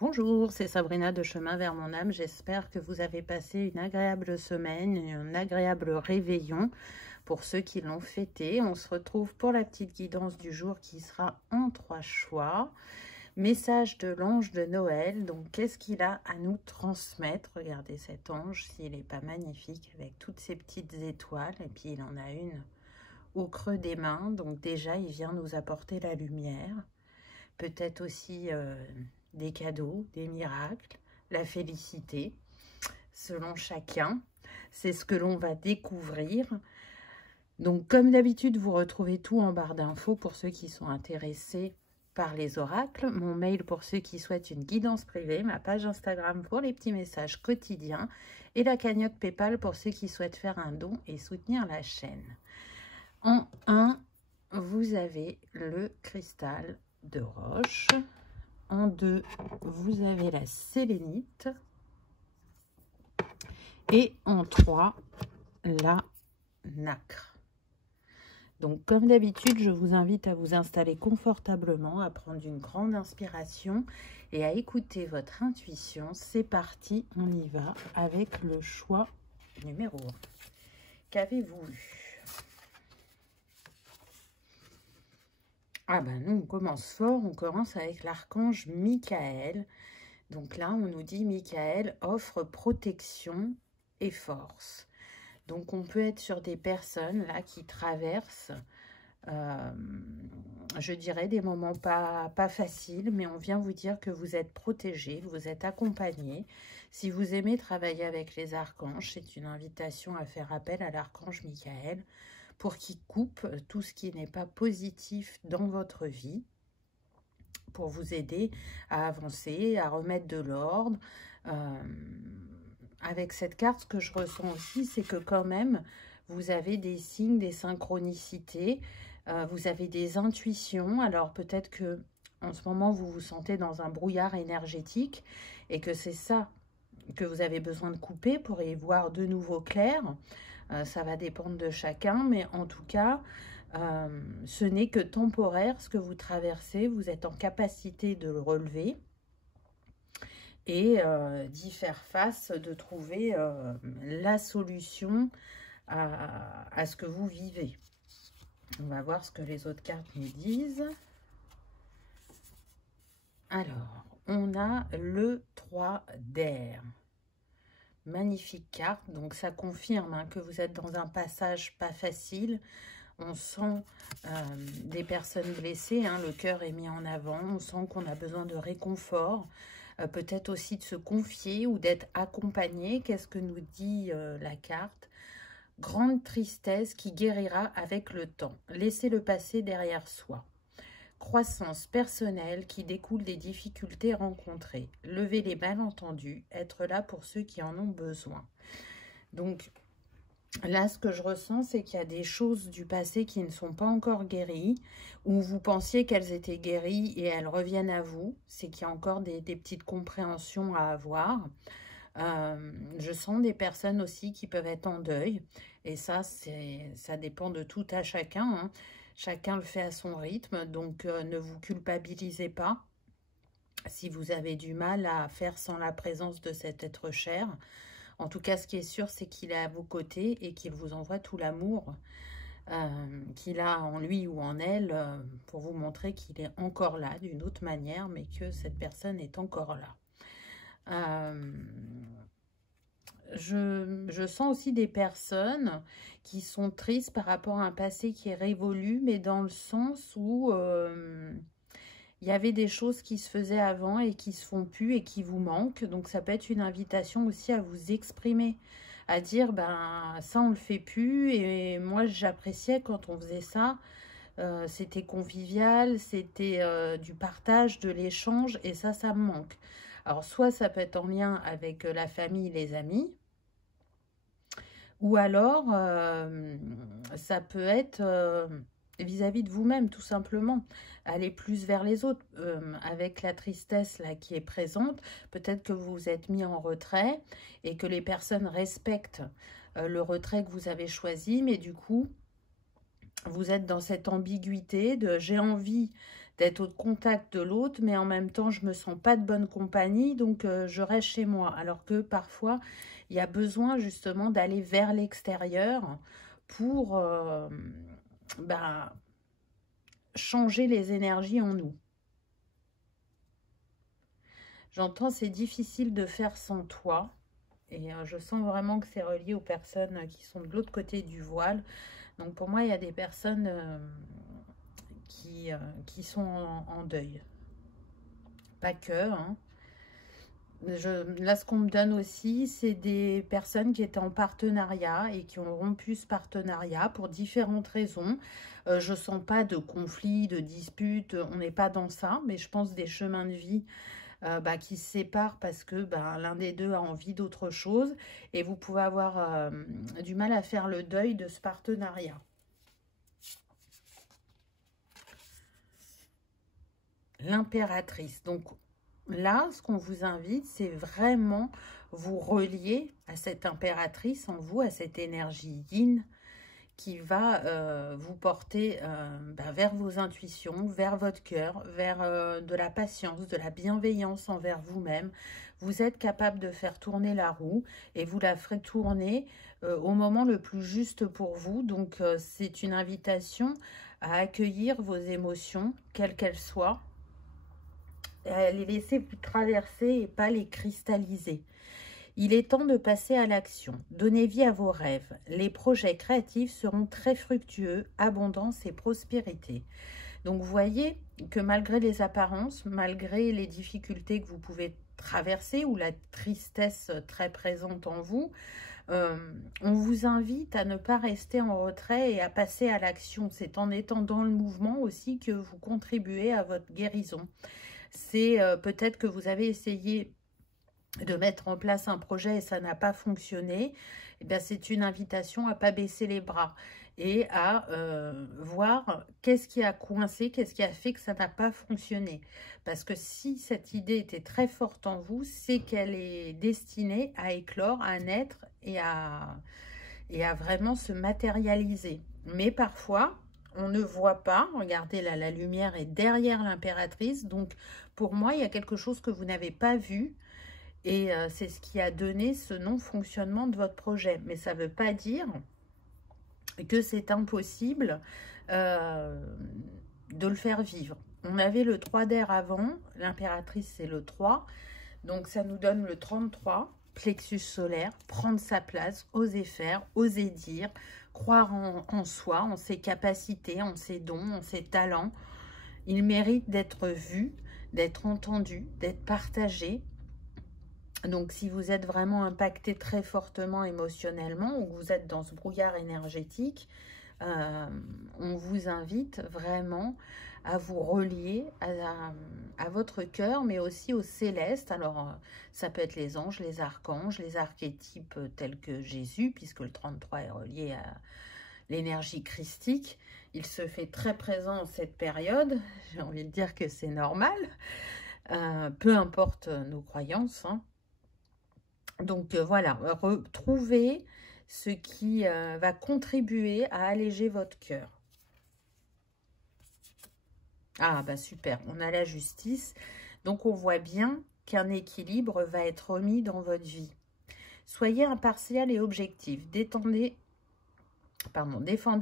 Bonjour, c'est Sabrina de Chemin vers mon âme. J'espère que vous avez passé une agréable semaine, un agréable réveillon pour ceux qui l'ont fêté. On se retrouve pour la petite guidance du jour qui sera en 3 choix. Message de l'ange de Noël. Donc, qu'est-ce qu'il a à nous transmettre? Regardez cet ange, s'il n'est pas magnifique avec toutes ces petites étoiles. Et puis, il en a une au creux des mains. Donc, déjà, il vient nous apporter la lumière. Peut-être aussi des cadeaux, des miracles, la félicité, selon chacun. C'est ce que l'on va découvrir. Donc, comme d'habitude, vous retrouvez tout en barre d'infos pour ceux qui sont intéressés par les oracles. Mon mail pour ceux qui souhaitent une guidance privée, ma page Instagram pour les petits messages quotidiens et la cagnotte PayPal pour ceux qui souhaitent faire un don et soutenir la chaîne. En 1, vous avez le cristal de roche. En 2, vous avez la sélénite. Et en 3, la nacre. Donc, comme d'habitude, je vous invite à vous installer confortablement, à prendre une grande inspiration et à écouter votre intuition. C'est parti, on y va avec le choix numéro 1. Qu'avez-vous vu? Ah ben nous, on commence fort, on commence avec l'archange Michael. Donc là, on nous dit Michael offre protection et force. Donc on peut être sur des personnes là qui traversent, je dirais, des moments pas faciles, mais on vient vous dire que vous êtes protégé, vous êtes accompagné. Si vous aimez travailler avec les archanges, c'est une invitation à faire appel à l'archange Michael pour qu'il coupe tout ce qui n'est pas positif dans votre vie, pour vous aider à avancer, à remettre de l'ordre. Avec cette carte, ce que je ressens aussi, c'est que quand même, vous avez des signes, des synchronicités, vous avez des intuitions. Alors peut-être que en ce moment, vous vous sentez dans un brouillard énergétique et que c'est ça que vous avez besoin de couper pour y voir de nouveau clair. Ça va dépendre de chacun, mais en tout cas, ce n'est que temporaire ce que vous traversez. Vous êtes en capacité de le relever et d'y faire face, de trouver la solution à ce que vous vivez. On va voir ce que les autres cartes nous disent. Alors, on a le 3 d'air. Magnifique carte, donc ça confirme hein, que vous êtes dans un passage pas facile. On sent des personnes blessées, hein, le cœur est mis en avant, on sent qu'on a besoin de réconfort, peut-être aussi de se confier ou d'être accompagné. Qu'est-ce que nous dit la carte? Grande tristesse qui guérira avec le temps. Laissez le passé derrière soi. Croissance personnelle qui découle des difficultés rencontrées. Lever les malentendus, être là pour ceux qui en ont besoin. Donc là, ce que je ressens, c'est qu'il y a des choses du passé qui ne sont pas encore guéries, ou vous pensiez qu'elles étaient guéries et elles reviennent à vous. C'est qu'il y a encore des petites compréhensions à avoir. Je sens des personnes aussi qui peuvent être en deuil. Et ça dépend de tout à chacun, hein. Chacun le fait à son rythme, donc ne vous culpabilisez pas si vous avez du mal à faire sans la présence de cet être cher. En tout cas, ce qui est sûr, c'est qu'il est à vos côtés et qu'il vous envoie tout l'amour qu'il a en lui ou en elle pour vous montrer qu'il est encore là d'une autre manière, mais que cette personne est encore là. Je sens aussi des personnes qui sont tristes par rapport à un passé qui est révolu, mais dans le sens où il y avait des choses qui se faisaient avant et qui se font plus et qui vous manquent. Donc ça peut être une invitation aussi à vous exprimer, à dire ben ça on le fait plus et moi j'appréciais quand on faisait ça. C'était convivial, c'était du partage, de l'échange et ça me manque. Alors soit ça peut être en lien avec la famille, les amis, ou alors ça peut être vis-à-vis de vous-même tout simplement, aller plus vers les autres. Avec la tristesse là qui est présente, peut-être que vous vous êtes mis en retrait et que les personnes respectent le retrait que vous avez choisi, mais du coup vous êtes dans cette ambiguïté de j'ai envie d'être au contact de l'autre, mais en même temps, je me sens pas de bonne compagnie, donc je reste chez moi. Alors que parfois, il y a besoin justement d'aller vers l'extérieur pour ben, changer les énergies en nous. J'entends, c'est difficile de faire sans toi. Et je sens vraiment que c'est relié aux personnes qui sont de l'autre côté du voile. Donc pour moi, il y a des personnes qui sont en deuil. Pas que, hein. Là, ce qu'on me donne aussi, c'est des personnes qui étaient en partenariat et qui ont rompu ce partenariat pour différentes raisons. Je sens pas de conflit, de dispute, on n'est pas dans ça, mais je pense des chemins de vie qui se séparent parce que l'un des deux a envie d'autre chose et vous pouvez avoir du mal à faire le deuil de ce partenariat. L'impératrice. Donc là, ce qu'on vous invite, c'est vraiment vous relier à cette impératrice en vous, à cette énergie yin qui va vous porter vers vos intuitions, vers votre cœur, vers de la patience, de la bienveillance envers vous-même. Vous êtes capable de faire tourner la roue et vous la ferez tourner au moment le plus juste pour vous. Donc, c'est une invitation à accueillir vos émotions, quelles qu'elles soient, et à les laisser vous traverser et pas les cristalliser. Il est temps de passer à l'action. Donnez vie à vos rêves. Les projets créatifs seront très fructueux, abondance et prospérité. Donc, vous voyez que malgré les apparences, malgré les difficultés que vous pouvez traverser ou la tristesse très présente en vous, on vous invite à ne pas rester en retrait et à passer à l'action. C'est en étant dans le mouvement aussi que vous contribuez à votre guérison. C'est peut-être que vous avez essayé de mettre en place un projet et ça n'a pas fonctionné. Eh bien, c'est une invitation à ne pas baisser les bras et à voir qu'est-ce qui a coincé, qu'est-ce qui a fait que ça n'a pas fonctionné. Parce que si cette idée était très forte en vous, c'est qu'elle est destinée à éclore, à naître et à vraiment se matérialiser. Mais parfois, on ne voit pas. Regardez là, la lumière est derrière l'impératrice. Donc, pour moi, il y a quelque chose que vous n'avez pas vu. Et c'est ce qui a donné ce non-fonctionnement de votre projet. Mais ça ne veut pas dire que c'est impossible de le faire vivre. On avait le 3 d'air avant. L'impératrice, c'est le 3. Donc, ça nous donne le 33. Plexus solaire, prendre sa place, oser faire, oser dire, croire en soi, en ses capacités, en ses dons, en ses talents. Il mérite d'être vu, d'être entendu, d'être partagé. Donc, si vous êtes vraiment impacté très fortement émotionnellement ou que vous êtes dans ce brouillard énergétique, on vous invite vraiment à vous relier à votre cœur, mais aussi au céleste. Alors, ça peut être les anges, les archanges, les archétypes tels que Jésus, puisque le 33 est relié à l'énergie christique. Il se fait très présent en cette période. J'ai envie de dire que c'est normal, peu importe nos croyances, hein. Donc voilà, retrouvez ce qui va contribuer à alléger votre cœur. Ah bah super, on a la justice. Donc on voit bien qu'un équilibre va être remis dans votre vie. Soyez impartial et objectif. Défendez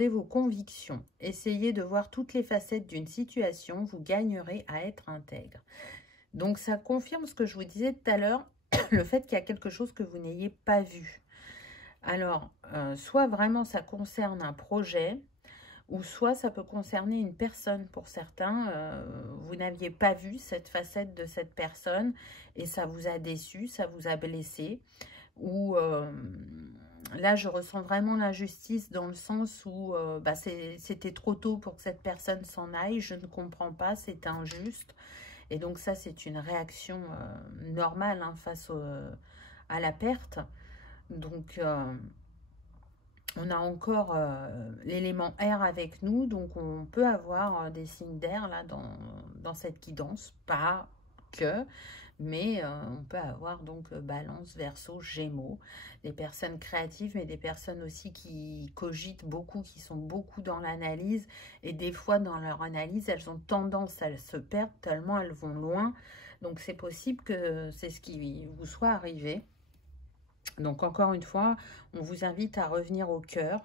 vos convictions. Essayez de voir toutes les facettes d'une situation. Vous gagnerez à être intègre. Donc ça confirme ce que je vous disais tout à l'heure. Le fait qu'il y a quelque chose que vous n'ayez pas vu. Alors, soit vraiment ça concerne un projet, ou soit ça peut concerner une personne pour certains. Vous n'aviez pas vu cette facette de cette personne et ça vous a déçu, ça vous a blessé. Ou là, je ressens vraiment l'injustice dans le sens où c'était trop tôt pour que cette personne s'en aille. Je ne comprends pas, c'est injuste. Et donc ça, c'est une réaction normale hein, face à la perte. Donc, on a encore l'élément air avec nous. Donc, on peut avoir des signes d'air là dans cette guidance. Pas que, Mais on peut avoir donc Balance, Verseau, Gémeaux, des personnes créatives, mais des personnes aussi qui cogitent beaucoup, qui sont beaucoup dans l'analyse. Et des fois, dans leur analyse, elles ont tendance à se perdre tellement elles vont loin. Donc, c'est possible que c'est ce qui vous soit arrivé. Donc, encore une fois, on vous invite à revenir au cœur,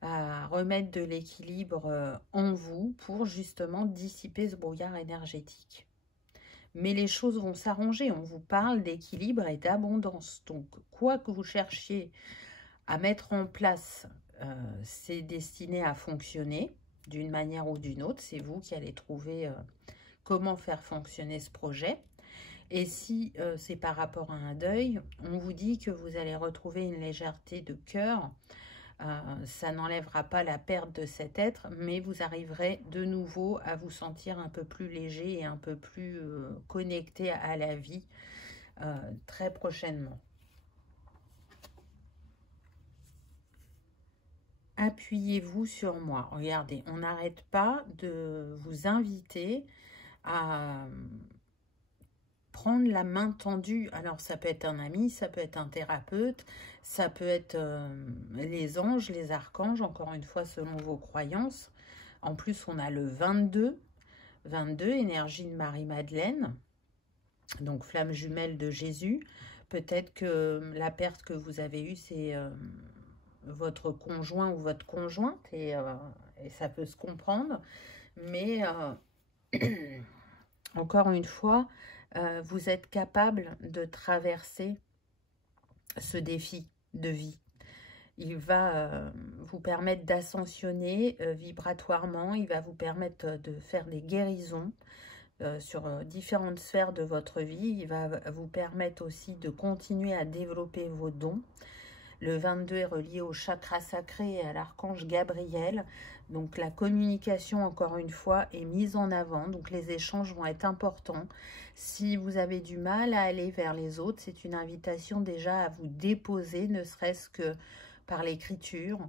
à remettre de l'équilibre en vous pour justement dissiper ce brouillard énergétique. Mais les choses vont s'arranger. On vous parle d'équilibre et d'abondance. Donc, quoi que vous cherchiez à mettre en place, c'est destiné à fonctionner d'une manière ou d'une autre. C'est vous qui allez trouver comment faire fonctionner ce projet. Et si c'est par rapport à un deuil, on vous dit que vous allez retrouver une légèreté de cœur. Ça n'enlèvera pas la perte de cet être, mais vous arriverez de nouveau à vous sentir un peu plus léger et un peu plus connecté à la vie très prochainement. Appuyez-vous sur moi. Regardez, on n'arrête pas de vous inviter à prendre la main tendue. Alors, ça peut être un ami, ça peut être un thérapeute, ça peut être les anges, les archanges, encore une fois, selon vos croyances. En plus, on a le 22, énergie de Marie-Madeleine, donc flamme jumelle de Jésus. Peut-être que la perte que vous avez eue, c'est votre conjoint ou votre conjointe, et ça peut se comprendre. Mais encore une fois, vous êtes capable de traverser ce défi de vie. Il va vous permettre d'ascensionner vibratoirement, il va vous permettre de faire des guérisons sur différentes sphères de votre vie. Il va vous permettre aussi de continuer à développer vos dons. Le 22 est relié au chakra sacré et à l'archange Gabriel. Donc la communication, encore une fois, est mise en avant. Donc les échanges vont être importants. Si vous avez du mal à aller vers les autres, c'est une invitation déjà à vous déposer, ne serait-ce que par l'écriture.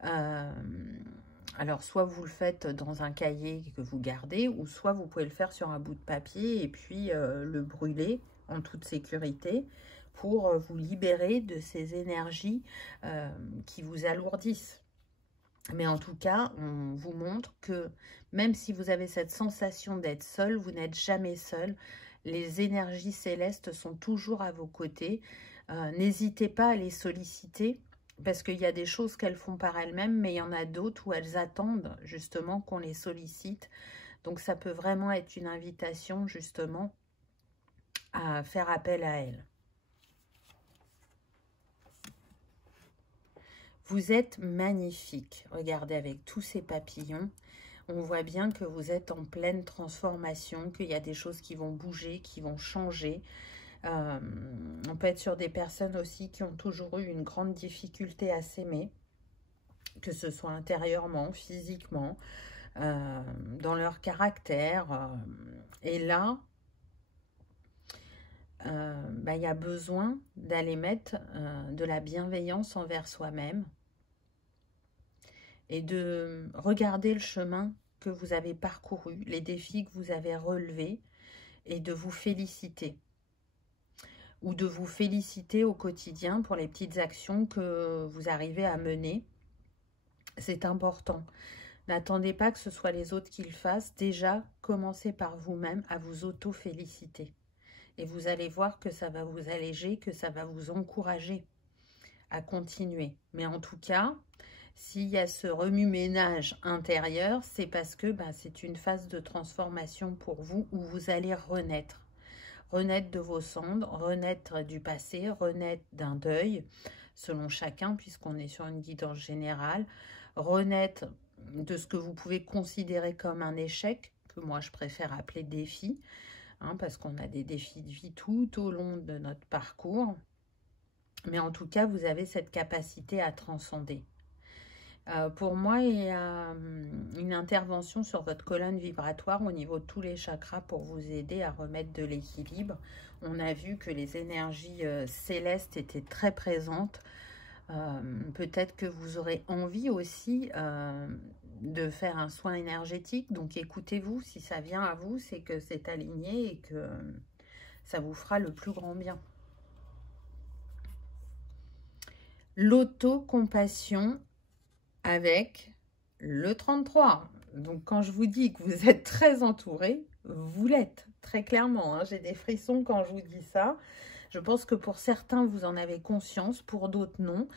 Alors, soit vous le faites dans un cahier que vous gardez, ou soit vous pouvez le faire sur un bout de papier et puis le brûler en toute sécurité pour vous libérer de ces énergies qui vous alourdissent. Mais en tout cas, on vous montre que même si vous avez cette sensation d'être seul, vous n'êtes jamais seul. Les énergies célestes sont toujours à vos côtés. N'hésitez pas à les solliciter, parce qu'il y a des choses qu'elles font par elles-mêmes, mais il y en a d'autres où elles attendent justement qu'on les sollicite. Donc ça peut vraiment être une invitation justement à faire appel à elles. Vous êtes magnifique. Regardez, avec tous ces papillons, on voit bien que vous êtes en pleine transformation, qu'il y a des choses qui vont bouger, qui vont changer. On peut être sur des personnes aussi qui ont toujours eu une grande difficulté à s'aimer, que ce soit intérieurement, physiquement, dans leur caractère. Et là, il y a besoin d'aller mettre de la bienveillance envers soi-même et de regarder le chemin que vous avez parcouru, les défis que vous avez relevés, et de vous féliciter. Ou de vous féliciter au quotidien pour les petites actions que vous arrivez à mener. C'est important. N'attendez pas que ce soit les autres qui le fassent. Déjà, commencez par vous-même à vous auto-féliciter. Et vous allez voir que ça va vous alléger, que ça va vous encourager à continuer. Mais en tout cas, s'il y a ce remue-ménage intérieur, c'est parce que c'est une phase de transformation pour vous où vous allez renaître. Renaître de vos cendres, renaître du passé, renaître d'un deuil, selon chacun, puisqu'on est sur une guidance générale, renaître de ce que vous pouvez considérer comme un échec, que moi je préfère appeler défi, parce qu'on a des défis de vie tout au long de notre parcours. Mais en tout cas, vous avez cette capacité à transcender. Pour moi, il y a une intervention sur votre colonne vibratoire au niveau de tous les chakras pour vous aider à remettre de l'équilibre. On a vu que les énergies célestes étaient très présentes. Peut-être que vous aurez envie aussi de faire un soin énergétique. Donc écoutez-vous, si ça vient à vous, c'est que c'est aligné et que ça vous fera le plus grand bien. L'autocompassion avec le 33. Donc, quand je vous dis que vous êtes très entouré, vous l'êtes, très clairement. Hein. J'ai des frissons quand je vous dis ça. Je pense que pour certains, vous en avez conscience, pour d'autres, non.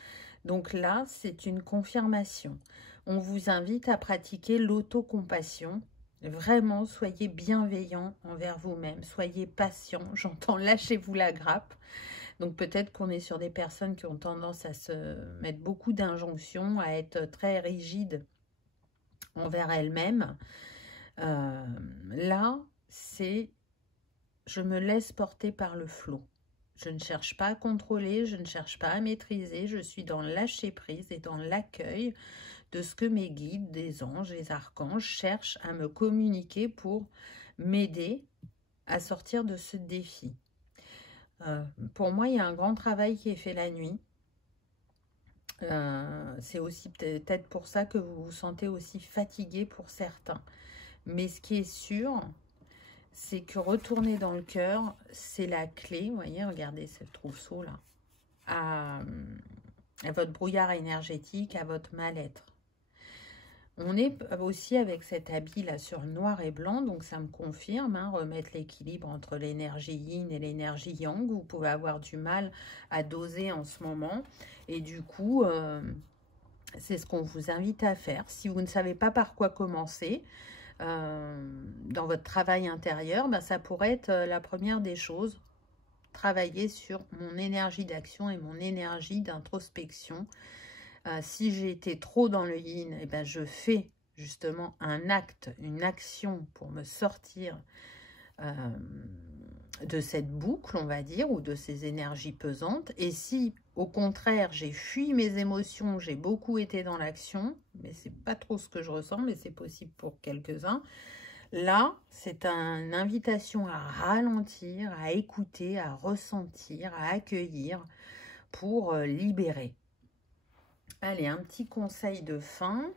Donc là, c'est une confirmation. On vous invite à pratiquer l'autocompassion. Vraiment, soyez bienveillant envers vous-même. Soyez patient. J'entends, lâchez-vous la grappe. Donc peut-être qu'on est sur des personnes qui ont tendance à se mettre beaucoup d'injonctions, à être très rigides envers elles-mêmes. Là, c'est je me laisse porter par le flot. Je ne cherche pas à contrôler, je ne cherche pas à maîtriser, je suis dans le lâcher-prise et dans l'accueil de ce que mes guides, des anges, les archanges cherchent à me communiquer pour m'aider à sortir de ce défi. Pour moi, il y a un grand travail qui est fait la nuit. C'est aussi peut-être pour ça que vous vous sentez aussi fatigué pour certains. Mais ce qui est sûr, c'est que retourner dans le cœur, c'est la clé. Vous voyez, regardez ce trousseau-là. À votre brouillard énergétique, à votre mal-être. On est aussi avec cet habit-là sur le noir et blanc, donc ça me confirme, hein, remettre l'équilibre entre l'énergie yin et l'énergie yang. Vous pouvez avoir du mal à doser en ce moment. Et du coup, c'est ce qu'on vous invite à faire. Si vous ne savez pas par quoi commencer, dans votre travail intérieur, ben, ça pourrait être la première des choses. Travailler sur mon énergie d'action et mon énergie d'introspection. Si j'ai été trop dans le yin, eh ben, je fais justement un acte, une action pour me sortir de cette boucle, on va dire, ou de ces énergies pesantes. Et si, au contraire, j'ai fui mes émotions, j'ai beaucoup été dans l'action, mais c'est pas trop ce que je ressens, mais c'est possible pour quelques-uns. Là, c'est une invitation à ralentir, à écouter, à ressentir, à accueillir pour libérer. Allez, un petit conseil de fin.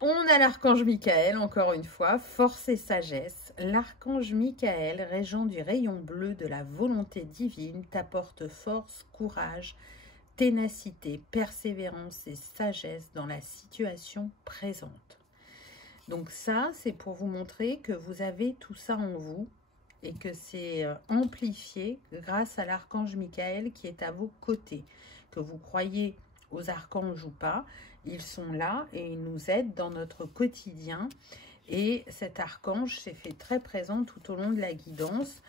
On a l'archange Michael, encore une fois, force et sagesse. L'archange Michael, régent du rayon bleu de la volonté divine, t'apporte force, courage, ténacité, persévérance et sagesse dans la situation présente. Donc ça, c'est pour vous montrer que vous avez tout ça en vous et que c'est amplifié grâce à l'archange Michael qui est à vos côtés. Que vous croyez aux archanges ou pas, ils sont là et ils nous aident dans notre quotidien. Et cet archange s'est fait très présent tout au long de la guidance.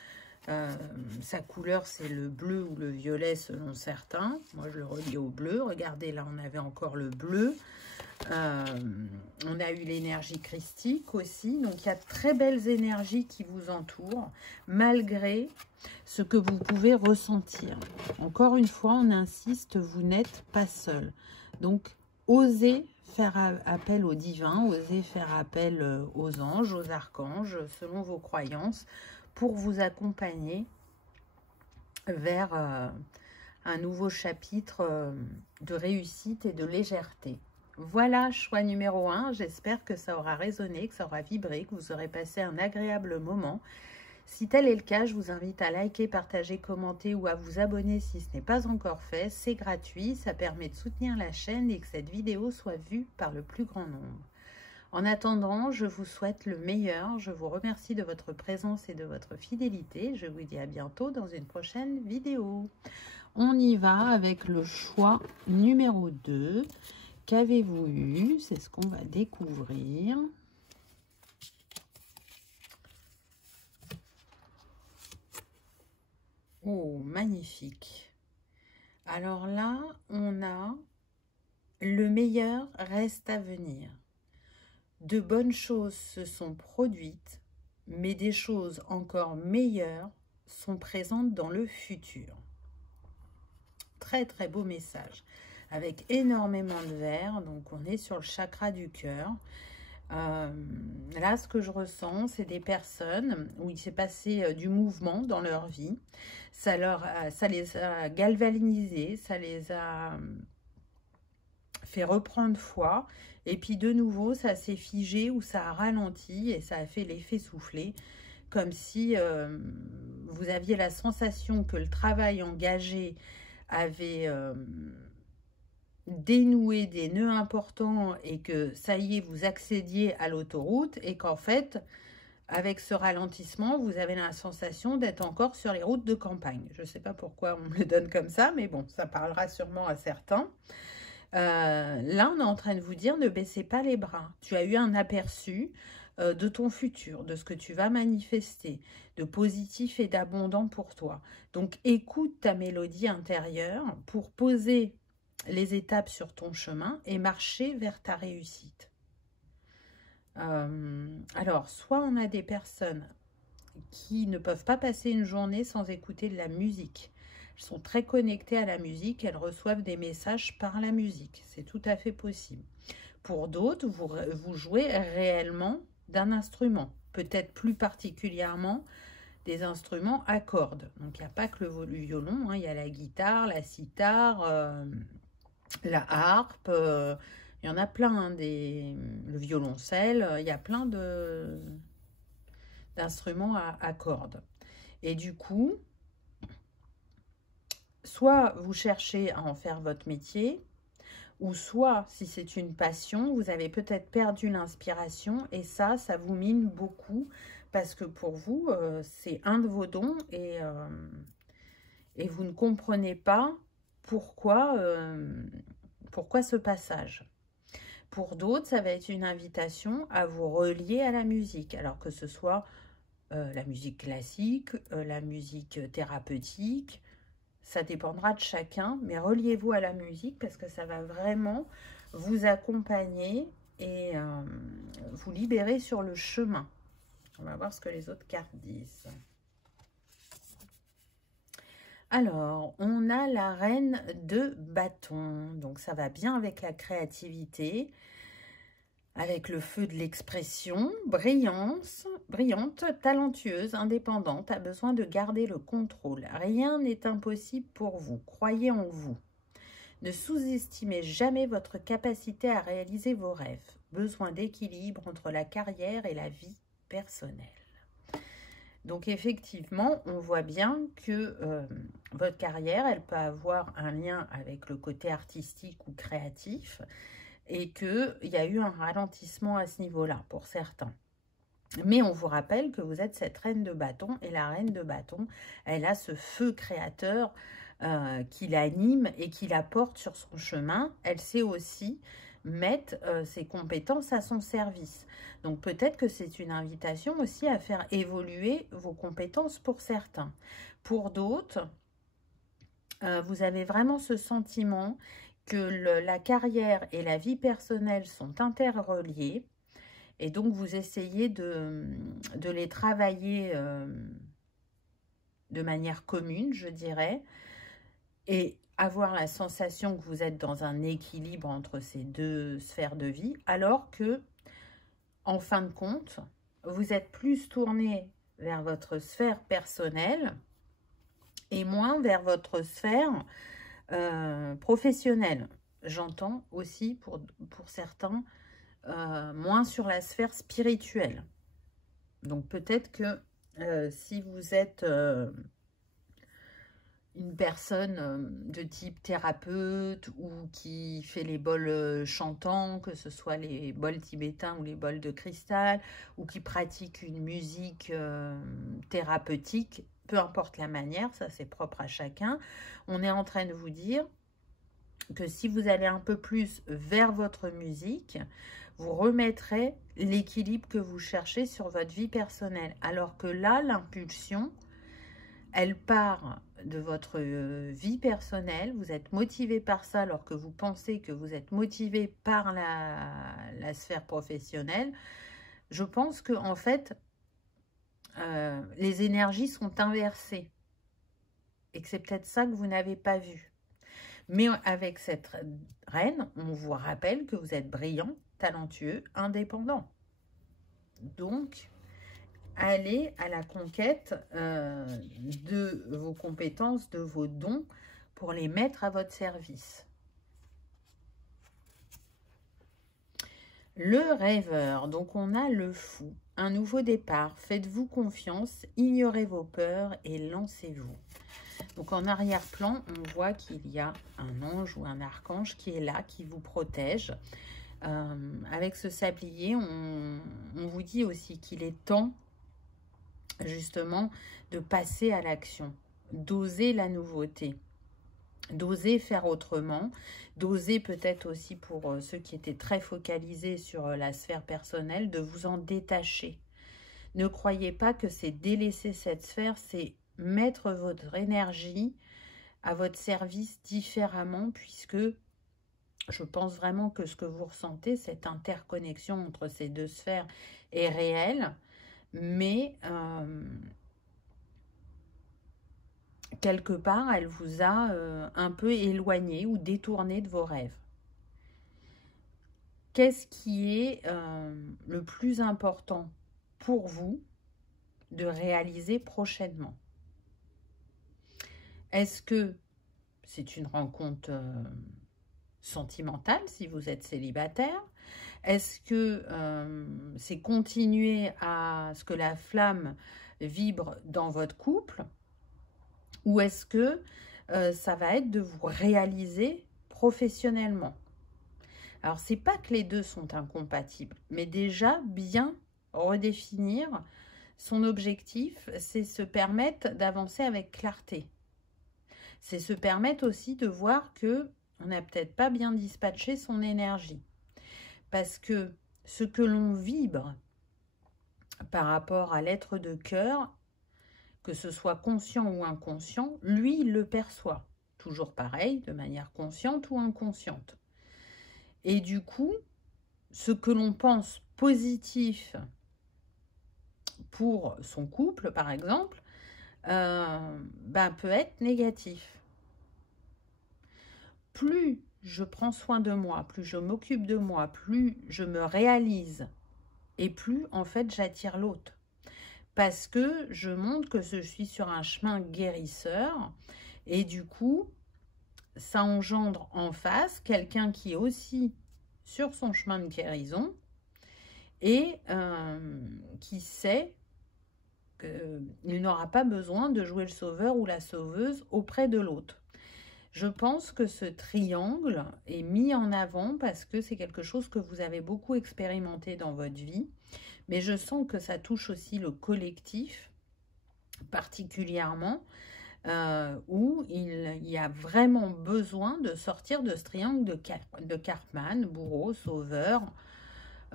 Sa couleur, c'est le bleu ou le violet selon certains. Moi, je le relie au bleu. Regardez, là, on avait encore le bleu. On a eu l'énergie christique aussi. Donc, il y a de très belles énergies qui vous entourent, malgré ce que vous pouvez ressentir. Encore une fois, on insiste, vous n'êtes pas seul. Donc, osez faire appel au divin, osez faire appel aux anges, aux archanges, selon vos croyances, pour vous accompagner vers un nouveau chapitre de réussite et de légèreté. Voilà, choix numéro 1. J'espère que ça aura résonné, que ça aura vibré, que vous aurez passé un agréable moment. Si tel est le cas, je vous invite à liker, partager, commenter ou à vous abonner si ce n'est pas encore fait. C'est gratuit, ça permet de soutenir la chaîne et que cette vidéo soit vue par le plus grand nombre. En attendant, je vous souhaite le meilleur. Je vous remercie de votre présence et de votre fidélité. Je vous dis à bientôt dans une prochaine vidéo. On y va avec le choix numéro 2. Qu'avez-vous eu? C'est ce qu'on va découvrir. Oh, magnifique. Alors là, on a le meilleur reste à venir. De bonnes choses se sont produites, mais des choses encore meilleures sont présentes dans le futur. Très très beau message, avec énormément de vert, donc on est sur le chakra du cœur. Là, ce que je ressens, c'est des personnes où il s'est passé du mouvement dans leur vie. Ça les a galvanisés, ça les a fait reprendre foi. Et puis de nouveau, ça s'est figé ou ça a ralenti et ça a fait l'effet soufflé. comme si vous aviez la sensation que le travail engagé avait dénoué des nœuds importants et que ça y est, vous accédiez à l'autoroute et qu'en fait, avec ce ralentissement, vous avez la sensation d'être encore sur les routes de campagne. Je ne sais pas pourquoi on me le donne comme ça, mais bon, ça parlera sûrement à certains. Là, on est en train de vous dire, ne baissez pas les bras. Tu as eu un aperçu de ton futur, de ce que tu vas manifester, de positif et d'abondant pour toi. Donc, écoute ta mélodie intérieure pour poser les étapes sur ton chemin et marcher vers ta réussite. Alors, soit on a des personnes qui ne peuvent pas passer une journée sans écouter de la musique. Elles sont très connectées à la musique, elles reçoivent des messages par la musique. C'est tout à fait possible. Pour d'autres, vous jouez réellement d'un instrument, peut-être plus particulièrement des instruments à cordes. Donc, il n'y a pas que le violon, hein, il y a la guitare, la cithare, la harpe, il y en a plein, hein, le violoncelle, il y a plein d'instruments à cordes. Et du coup, soit vous cherchez à en faire votre métier, ou soit, si c'est une passion, vous avez peut-être perdu l'inspiration et ça vous mine beaucoup parce que pour vous, c'est un de vos dons et vous ne comprenez pas pourquoi ce passage. Pour d'autres, ça va être une invitation à vous relier à la musique, alors que ce soit la musique classique, la musique thérapeutique, ça dépendra de chacun, mais reliez-vous à la musique parce que ça va vraiment vous accompagner et vous libérer sur le chemin. On va voir ce que les autres cartes disent. Alors, on a la reine de bâton, donc ça va bien avec la créativité, avec le feu de l'expression, brillante, talentueuse, indépendante, a besoin de garder le contrôle. Rien n'est impossible pour vous, croyez en vous. Ne sous-estimez jamais votre capacité à réaliser vos rêves. Besoin d'équilibre entre la carrière et la vie personnelle. Donc effectivement, on voit bien que votre carrière, elle peut avoir un lien avec le côté artistique ou créatif et qu'il y a eu un ralentissement à ce niveau-là pour certains. Mais on vous rappelle que vous êtes cette reine de bâton et la reine de bâton, elle a ce feu créateur qui l'anime et qui la porte sur son chemin. Elle sait aussi mettre ses compétences à son service. Donc peut-être que c'est une invitation aussi à faire évoluer vos compétences pour certains. Pour d'autres, vous avez vraiment ce sentiment que la carrière et la vie personnelle sont interreliées et donc vous essayez de les travailler de manière commune, je dirais, et avoir la sensation que vous êtes dans un équilibre entre ces deux sphères de vie, alors que, en fin de compte, vous êtes plus tourné vers votre sphère personnelle et moins vers votre sphère professionnelle. J'entends aussi pour certains, moins sur la sphère spirituelle. Donc peut-être que si vous êtes une personne de type thérapeute ou qui fait les bols chantants, que ce soit les bols tibétains ou les bols de cristal, ou qui pratique une musique thérapeutique, peu importe la manière, ça c'est propre à chacun, on est en train de vous dire que si vous allez un peu plus vers votre musique, vous remettrez l'équilibre que vous cherchez sur votre vie personnelle. Alors que là, l'impulsion, elle part de votre vie personnelle, vous êtes motivé par ça alors que vous pensez que vous êtes motivé par la sphère professionnelle. Je pense que en fait, les énergies sont inversées et que c'est peut-être ça que vous n'avez pas vu. Mais avec cette reine, on vous rappelle que vous êtes brillant, talentueux, indépendant. Donc, allez à la conquête de vos compétences, de vos dons, pour les mettre à votre service. Le rêveur, donc on a le fou. un nouveau départ. Faites-vous confiance, ignorez vos peurs et lancez-vous. Donc en arrière-plan, on voit qu'il y a un ange ou un archange qui est là, qui vous protège. Avec ce sablier, on vous dit aussi qu'il est temps justement de passer à l'action, d'oser la nouveauté, d'oser faire autrement, d'oser peut-être aussi pour ceux qui étaient très focalisés sur la sphère personnelle, de vous en détacher. Ne croyez pas que c'est délaisser cette sphère, c'est mettre votre énergie à votre service différemment, puisque je pense vraiment que ce que vous ressentez, cette interconnexion entre ces deux sphères est réelle, mais quelque part, elle vous a un peu éloigné ou détourné de vos rêves. Qu'est-ce qui est le plus important pour vous de réaliser prochainement? Est-ce que c'est une rencontre sentimentale si vous êtes célibataire? Est-ce que c'est continuer à ce que la flamme vibre dans votre couple? Ou est-ce que ça va être de vous réaliser professionnellement? Alors, c'est pas que les deux sont incompatibles, mais déjà bien redéfinir son objectif, c'est se permettre d'avancer avec clarté. C'est se permettre aussi de voir que on n'a peut-être pas bien dispatché son énergie. Parce que ce que l'on vibre par rapport à l'être de cœur, que ce soit conscient ou inconscient, lui, il le perçoit. Toujours pareil, de manière consciente ou inconsciente. Et du coup, ce que l'on pense positif pour son couple, par exemple, peut être négatif. Plus je prends soin de moi, plus je m'occupe de moi, plus je me réalise, et plus, en fait, j'attire l'autre. Parce que je montre que je suis sur un chemin guérisseur, et du coup, ça engendre en face quelqu'un qui est aussi sur son chemin de guérison, et qui sait qu'il n'aura pas besoin de jouer le sauveur ou la sauveuse auprès de l'autre. Je pense que ce triangle est mis en avant parce que c'est quelque chose que vous avez beaucoup expérimenté dans votre vie, mais je sens que ça touche aussi le collectif, particulièrement, où il y a vraiment besoin de sortir de ce triangle de Karpman, bourreau, sauveur,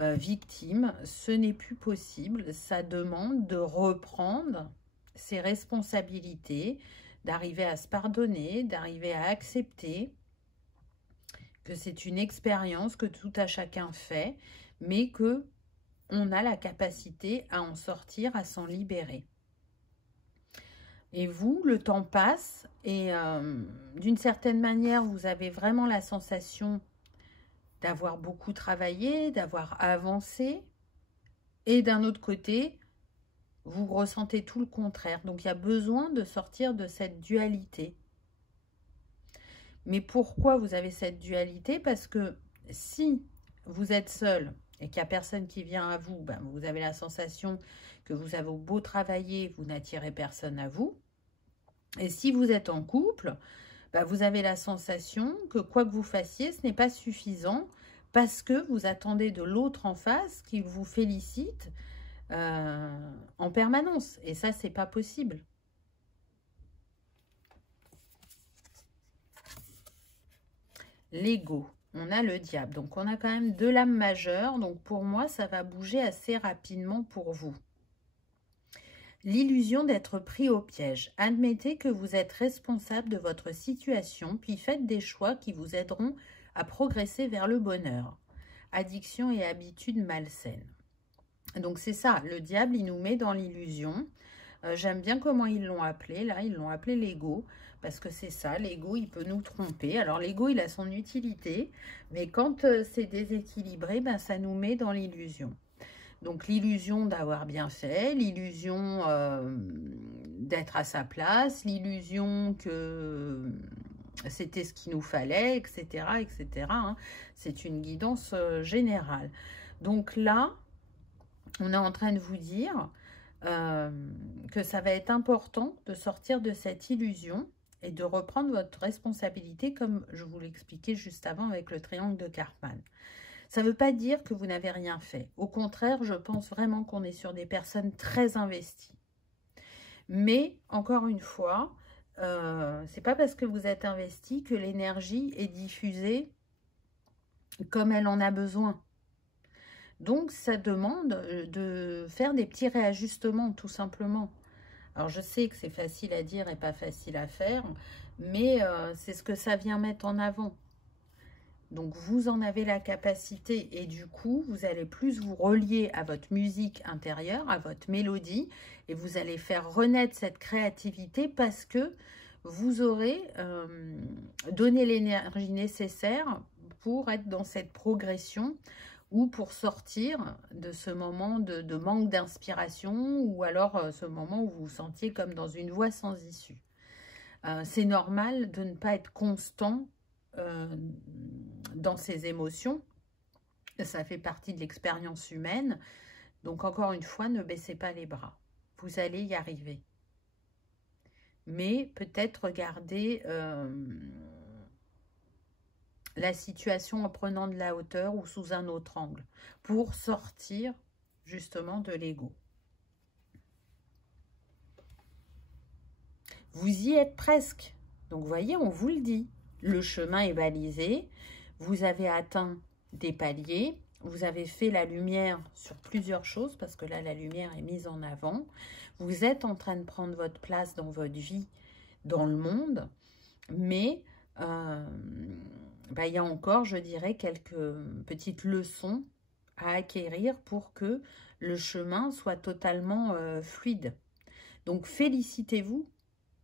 victime. Ce n'est plus possible, ça demande de reprendre ses responsabilités, d'arriver à se pardonner, d'arriver à accepter que c'est une expérience que tout à chacun fait, mais que on a la capacité à en sortir, à s'en libérer. Et vous, le temps passe et d'une certaine manière, vous avez vraiment la sensation d'avoir beaucoup travaillé, d'avoir avancé. Et d'un autre côté, vous ressentez tout le contraire. Donc, il y a besoin de sortir de cette dualité. Mais pourquoi vous avez cette dualité? Parce que si vous êtes seul et qu'il n'y a personne qui vient à vous, vous avez la sensation que vous avez beau travailler, vous n'attirez personne à vous. Et si vous êtes en couple, vous avez la sensation que quoi que vous fassiez, ce n'est pas suffisant parce que vous attendez de l'autre en face qu'il vous félicite en permanence. Et ça, c'est pas possible. L'ego, on a le diable. Donc, on a quand même deux lames majeures. Donc, pour moi, ça va bouger assez rapidement pour vous. L'illusion d'être pris au piège. Admettez que vous êtes responsable de votre situation, puis faites des choix qui vous aideront à progresser vers le bonheur. Addiction et habitudes malsaines. Donc c'est ça, le diable, il nous met dans l'illusion. J'aime bien comment ils l'ont appelé, là, ils l'ont appelé l'ego, parce que c'est ça, l'ego, il peut nous tromper. Alors l'ego, il a son utilité, mais quand c'est déséquilibré, ça nous met dans l'illusion. Donc l'illusion d'avoir bien fait, l'illusion d'être à sa place, l'illusion que c'était ce qu'il nous fallait, etc. etc. Hein. C'est une guidance générale. Donc là, on est en train de vous dire que ça va être important de sortir de cette illusion et de reprendre votre responsabilité, comme je vous l'expliquais juste avant avec le triangle de Karpman. Ça ne veut pas dire que vous n'avez rien fait. Au contraire, je pense vraiment qu'on est sur des personnes très investies. Mais, encore une fois, c'est pas parce que vous êtes investi que l'énergie est diffusée comme elle en a besoin. Donc, ça demande de faire des petits réajustements, tout simplement. Alors, je sais que c'est facile à dire et pas facile à faire, mais c'est ce que ça vient mettre en avant. Donc, vous en avez la capacité et du coup, vous allez plus vous relier à votre musique intérieure, à votre mélodie, et vous allez faire renaître cette créativité parce que vous aurez donné l'énergie nécessaire pour être dans cette progression ou pour sortir de ce moment de manque d'inspiration ou alors ce moment où vous vous sentiez comme dans une voie sans issue. C'est normal de ne pas être constant dans ses émotions. Ça fait partie de l'expérience humaine. Donc, encore une fois, ne baissez pas les bras. Vous allez y arriver. Mais peut-être regarder la situation en prenant de la hauteur ou sous un autre angle pour sortir justement de l'ego. Vous y êtes presque. Donc, vous voyez, on vous le dit. Le chemin est balisé. Vous avez atteint des paliers. Vous avez fait la lumière sur plusieurs choses parce que là, la lumière est mise en avant. Vous êtes en train de prendre votre place dans votre vie, dans le monde. Mais il y a encore, je dirais, quelques petites leçons à acquérir pour que le chemin soit totalement fluide. Donc, félicitez-vous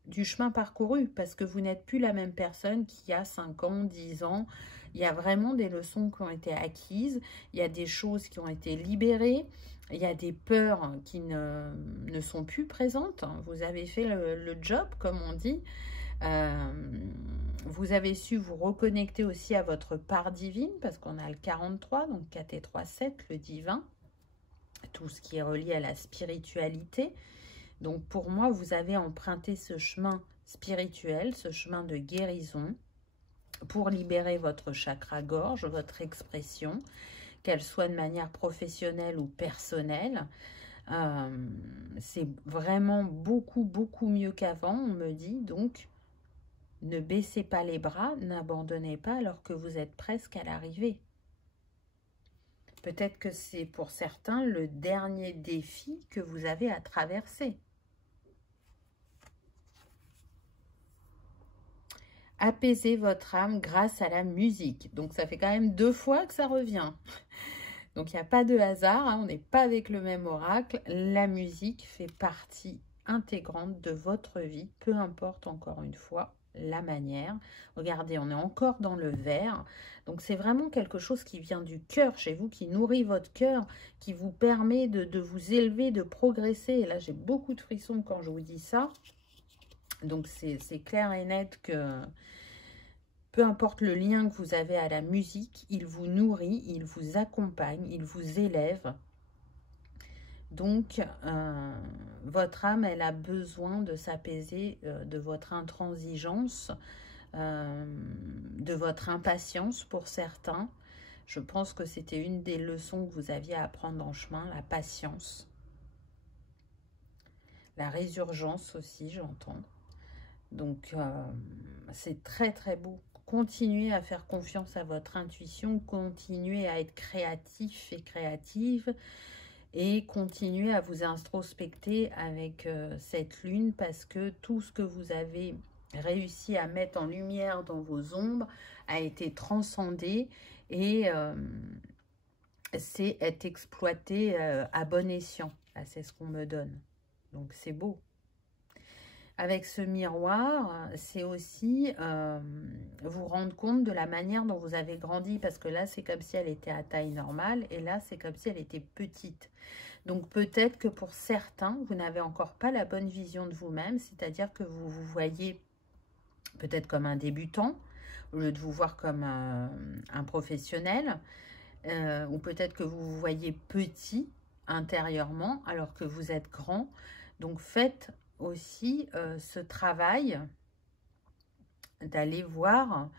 du chemin parcouru parce que vous n'êtes plus la même personne qu'il y a 5 ans, 10 ans. Il y a vraiment des leçons qui ont été acquises, il y a des choses qui ont été libérées, il y a des peurs qui ne sont plus présentes. Vous avez fait le job, comme on dit. Vous avez su vous reconnecter aussi à votre part divine parce qu'on a le 43, donc 4 et 3, 7, le divin. Tout ce qui est relié à la spiritualité. Donc, pour moi, vous avez emprunté ce chemin spirituel, ce chemin de guérison pour libérer votre chakra-gorge, votre expression, qu'elle soit de manière professionnelle ou personnelle. C'est vraiment beaucoup, beaucoup mieux qu'avant, on me dit. Donc, ne baissez pas les bras, n'abandonnez pas alors que vous êtes presque à l'arrivée. Peut-être que c'est pour certains le dernier défi que vous avez à traverser. Apaiser votre âme grâce à la musique. Donc, ça fait quand même 2 fois que ça revient. Donc, il n'y a pas de hasard, hein, on n'est pas avec le même oracle. La musique fait partie intégrante de votre vie, peu importe encore une fois la manière. Regardez, on est encore dans le vert. Donc, c'est vraiment quelque chose qui vient du cœur chez vous, qui nourrit votre cœur, qui vous permet de vous élever, de progresser. Et là, j'ai beaucoup de frissons quand je vous dis ça. Donc, c'est clair et net que peu importe le lien que vous avez à la musique, il vous nourrit, il vous accompagne, il vous élève. Donc, votre âme, elle a besoin de s'apaiser de votre intransigeance, de votre impatience pour certains. Je pense que c'était une des leçons que vous aviez à apprendre en chemin, la patience. La résurgence aussi, j'entends. Donc, c'est très, très beau. Continuez à faire confiance à votre intuition, continuez à être créatif et créative et continuez à vous introspecter avec cette lune parce que tout ce que vous avez réussi à mettre en lumière dans vos ombres a été transcendé et c'est être exploité à bon escient. Là, c'est ce qu'on me donne. Donc, c'est beau. Avec ce miroir, c'est aussi vous rendre compte de la manière dont vous avez grandi. Parce que là, c'est comme si elle était à taille normale. Et là, c'est comme si elle était petite. Donc, peut-être que pour certains, vous n'avez encore pas la bonne vision de vous-même. C'est-à-dire que vous vous voyez peut-être comme un débutant, au lieu de vous voir comme un professionnel. Ou peut-être que vous vous voyez petit. intérieurement alors que vous êtes grand. Donc faites aussi ce travail d'aller voir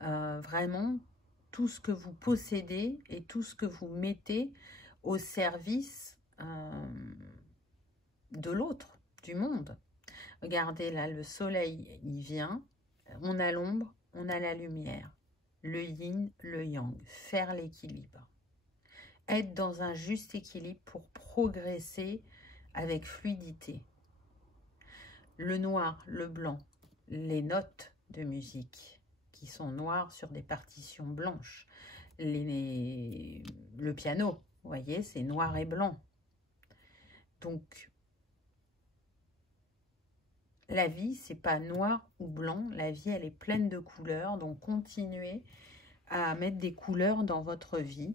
vraiment tout ce que vous possédez et tout ce que vous mettez au service de l'autre, du monde. Regardez là, le soleil, il vient, on a l'ombre, on a la lumière, le yin, le yang, faire l'équilibre. Être dans un juste équilibre pour progresser avec fluidité. Le noir, le blanc, les notes de musique qui sont noires sur des partitions blanches. Le piano, vous voyez, c'est noir et blanc. Donc, la vie, c'est pas noir ou blanc. La vie, elle est pleine de couleurs. Donc, continuez à mettre des couleurs dans votre vie,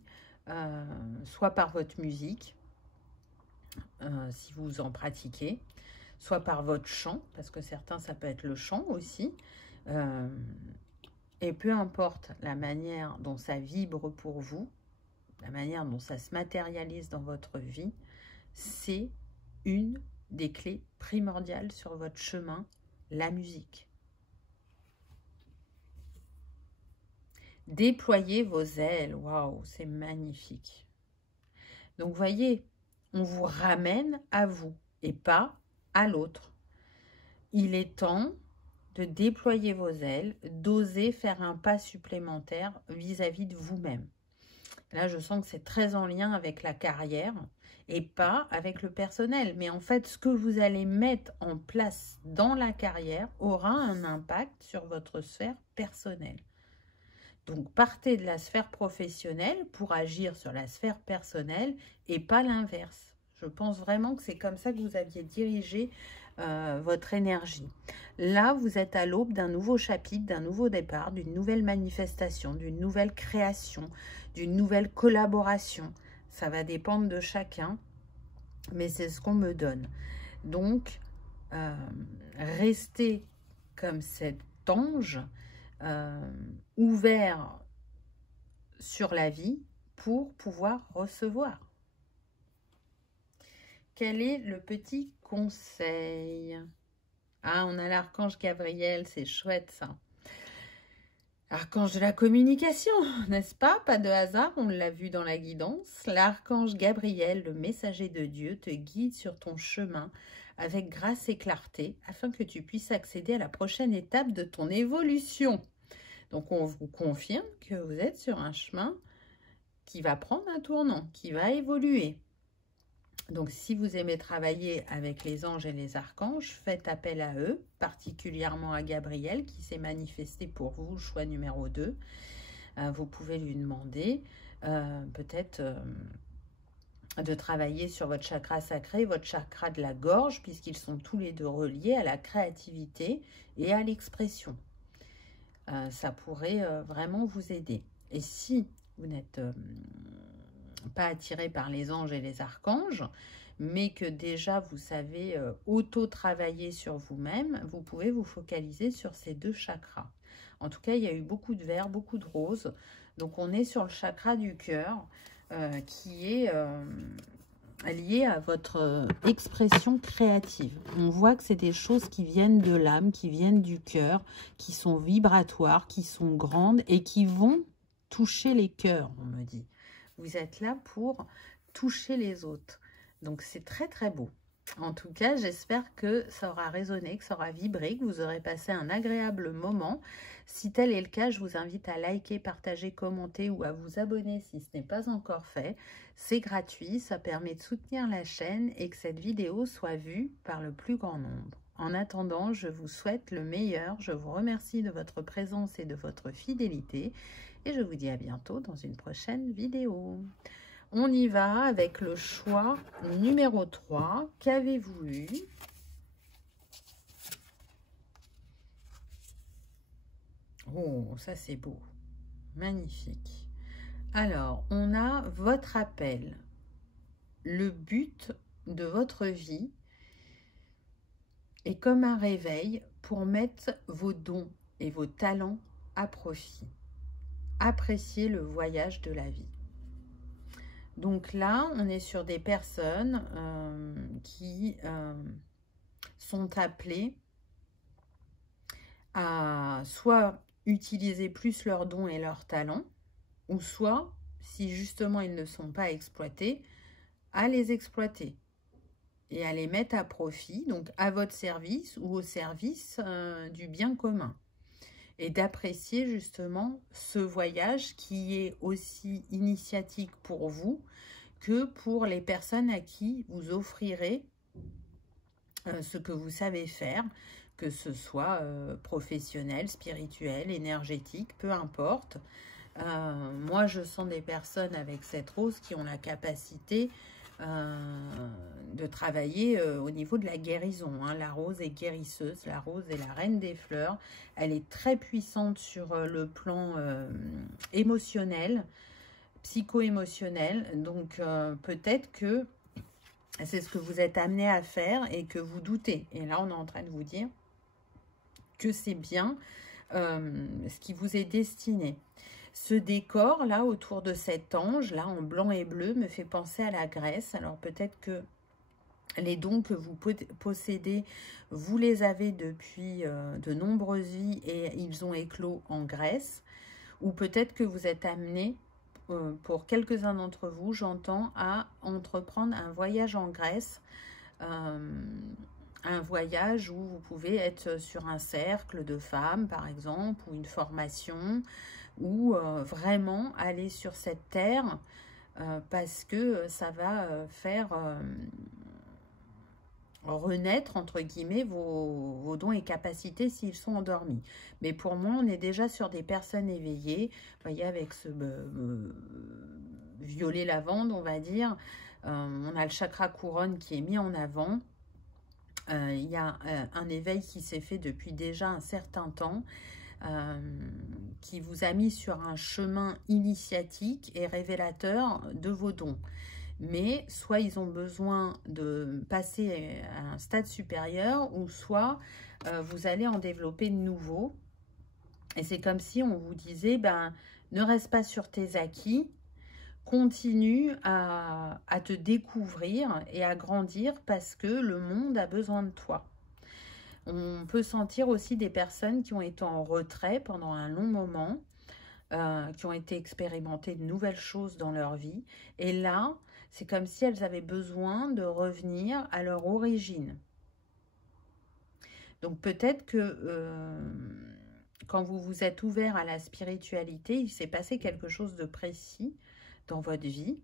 soit par votre musique, si vous en pratiquez, soit par votre chant, parce que certains, ça peut être le chant aussi. Et peu importe la manière dont ça vibre pour vous, la manière dont ça se matérialise dans votre vie, c'est une des clés primordiales sur votre chemin, la musique. Déployez vos ailes, waouh, c'est magnifique. Donc, vous voyez, on vous ramène à vous et pas à l'autre. Il est temps de déployer vos ailes, d'oser faire un pas supplémentaire vis-à-vis de vous-même. Là, je sens que c'est très en lien avec la carrière et pas avec le personnel. Mais en fait, ce que vous allez mettre en place dans la carrière aura un impact sur votre sphère personnelle. Donc, partez de la sphère professionnelle pour agir sur la sphère personnelle et pas l'inverse. Je pense vraiment que c'est comme ça que vous aviez dirigé votre énergie. Là, vous êtes à l'aube d'un nouveau chapitre, d'un nouveau départ, d'une nouvelle manifestation, d'une nouvelle création, d'une nouvelle collaboration. Ça va dépendre de chacun, mais c'est ce qu'on me donne. Donc, restez comme cet ange, ouvert sur la vie pour pouvoir recevoir. Quel est le petit conseil? Ah, on a l'archange Gabriel, c'est chouette ça. Archange de la communication, n'est-ce pas? Pas de hasard, on l'a vu dans la guidance. L'archange Gabriel, le messager de Dieu, te guide sur ton chemin avec grâce et clarté afin que tu puisses accéder à la prochaine étape de ton évolution. Donc, on vous confirme que vous êtes sur un chemin qui va prendre un tournant, qui va évoluer. Donc, si vous aimez travailler avec les anges et les archanges, faites appel à eux, particulièrement à Gabriel, qui s'est manifesté pour vous, choix numéro 2. Vous pouvez lui demander peut-être de travailler sur votre chakra sacré, votre chakra de la gorge, puisqu'ils sont tous les deux reliés à la créativité et à l'expression. Ça pourrait vraiment vous aider. Et si vous n'êtes pas attiré par les anges et les archanges, mais que déjà vous savez auto-travailler sur vous-même, vous pouvez vous focaliser sur ces deux chakras. En tout cas, il y a eu beaucoup de vert, beaucoup de rose. Donc, on est sur le chakra du cœur qui est lié à votre expression créative. On voit que c'est des choses qui viennent de l'âme, qui viennent du cœur, qui sont vibratoires, qui sont grandes et qui vont toucher les cœurs, on me dit. Vous êtes là pour toucher les autres. Donc, c'est très, très beau. En tout cas, j'espère que ça aura résonné, que ça aura vibré, que vous aurez passé un agréable moment. Si tel est le cas, je vous invite à liker, partager, commenter ou à vous abonner si ce n'est pas encore fait. C'est gratuit, ça permet de soutenir la chaîne et que cette vidéo soit vue par le plus grand nombre. En attendant, je vous souhaite le meilleur. Je vous remercie de votre présence et de votre fidélité. Et je vous dis à bientôt dans une prochaine vidéo. On y va avec le choix numéro 3. Qu'avez-vous eu? Oh, ça c'est beau. Magnifique. Alors, on a votre appel. Le but de votre vie est comme un réveil pour mettre vos dons et vos talents à profit. Appréciez le voyage de la vie. Donc là, on est sur des personnes qui sont appelées à soit utiliser plus leurs dons et leurs talents, ou soit, si justement ils ne sont pas exploités, à les exploiter et à les mettre à profit, donc à votre service ou au service du bien commun. Et d'apprécier justement ce voyage qui est aussi initiatique pour vous que pour les personnes à qui vous offrirez ce que vous savez faire, que ce soit professionnel, spirituel, énergétique, peu importe. Moi, je sens des personnes avec cette rose qui ont la capacité de travailler au niveau de la guérison. Hein. La rose est guérisseuse, la rose est la reine des fleurs. Elle est très puissante sur le plan émotionnel, psycho-émotionnel. Donc, peut-être que c'est ce que vous êtes amené à faire et que vous doutez. Et là, on est en train de vous dire que c'est bien ce qui vous est destiné. Ce décor là autour de cet ange là en blanc et bleu me fait penser à la Grèce. Alors peut-être que les dons que vous possédez, vous les avez depuis de nombreuses vies et ils ont éclos en Grèce. Ou peut-être que vous êtes amené, pour quelques-uns d'entre vous, j'entends, à entreprendre un voyage en Grèce. Un voyage où vous pouvez être sur un cercle de femmes, par exemple, ou une formation, ou vraiment aller sur cette terre parce que ça va faire renaître, entre guillemets, vos dons et capacités s'ils sont endormis. Mais pour moi, on est déjà sur des personnes éveillées. Vous voyez, avec ce violet lavande, on va dire, on a le chakra couronne qui est mis en avant. Il y a un éveil qui s'est fait depuis déjà un certain temps, qui vous a mis sur un chemin initiatique et révélateur de vos dons. Mais soit ils ont besoin de passer à un stade supérieur, ou soit vous allez en développer de nouveaux. Et c'est comme si on vous disait, ben, ne reste pas sur tes acquis, continue à te découvrir et à grandir parce que le monde a besoin de toi. On peut sentir aussi des personnes qui ont été en retrait pendant un long moment, qui ont été expérimentées de nouvelles choses dans leur vie. Et là, c'est comme si elles avaient besoin de revenir à leur origine. Donc peut-être que quand vous vous êtes ouvert à la spiritualité, il s'est passé quelque chose de précis dans votre vie.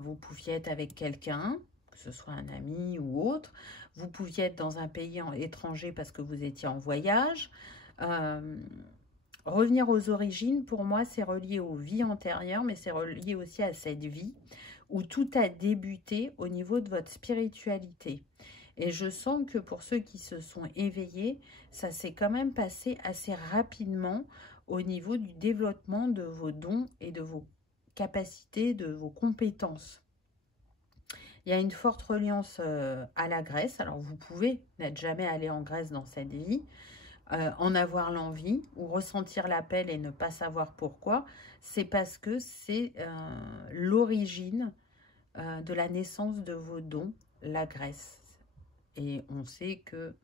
Vous pouviez être avec quelqu'un, que ce soit un ami ou autre. Vous pouviez être dans un pays étranger parce que vous étiez en voyage. Revenir aux origines, pour moi, c'est relié aux vies antérieures, mais c'est relié aussi à cette vie où tout a débuté au niveau de votre spiritualité. Et je sens que pour ceux qui se sont éveillés, ça s'est quand même passé assez rapidement au niveau du développement de vos dons et de vos capacités, de vos compétences. Il y a une forte reliance à la Grèce. Alors, vous pouvez n'être jamais allé en Grèce dans cette vie, en avoir l'envie ou ressentir l'appel et ne pas savoir pourquoi. C'est parce que c'est l'origine de la naissance de vos dons, la Grèce. Et on sait que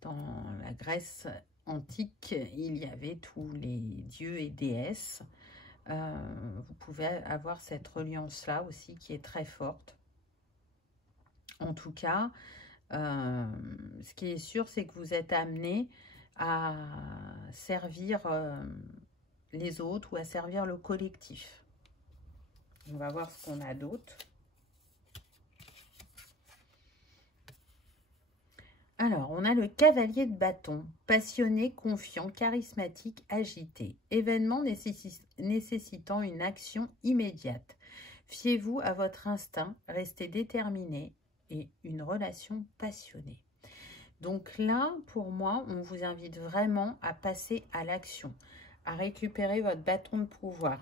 dans la Grèce antique, il y avait tous les dieux et déesses. Vous pouvez avoir cette reliance-là aussi qui est très forte. En tout cas, ce qui est sûr, c'est que vous êtes amené à servir les autres ou à servir le collectif. On va voir ce qu'on a d'autre. Alors, on a le cavalier de bâton, passionné, confiant, charismatique, agité. Événement nécessitant une action immédiate. Fiez-vous à votre instinct, restez déterminé et une relation passionnée. Donc là, pour moi, on vous invite vraiment à passer à l'action, à récupérer votre bâton de pouvoir.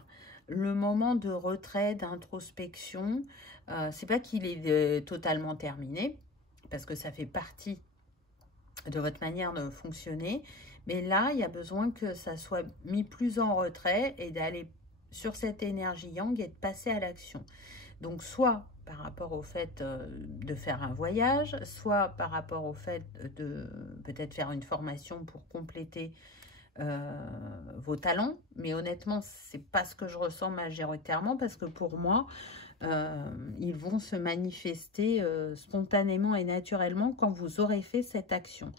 Le moment de retrait, d'introspection, c'est pas qu'il est totalement terminé, parce que ça fait partie de votre manière de fonctionner, mais là, il y a besoin que ça soit mis plus en retrait et d'aller sur cette énergie yang et de passer à l'action. Donc, soit par rapport au fait de faire un voyage, soit par rapport au fait de peut-être faire une formation pour compléter vos talents. Mais honnêtement, c'est pas ce que je ressens majoritairement, parce que pour moi, ils vont se manifester spontanément et naturellement quand vous aurez fait cette action.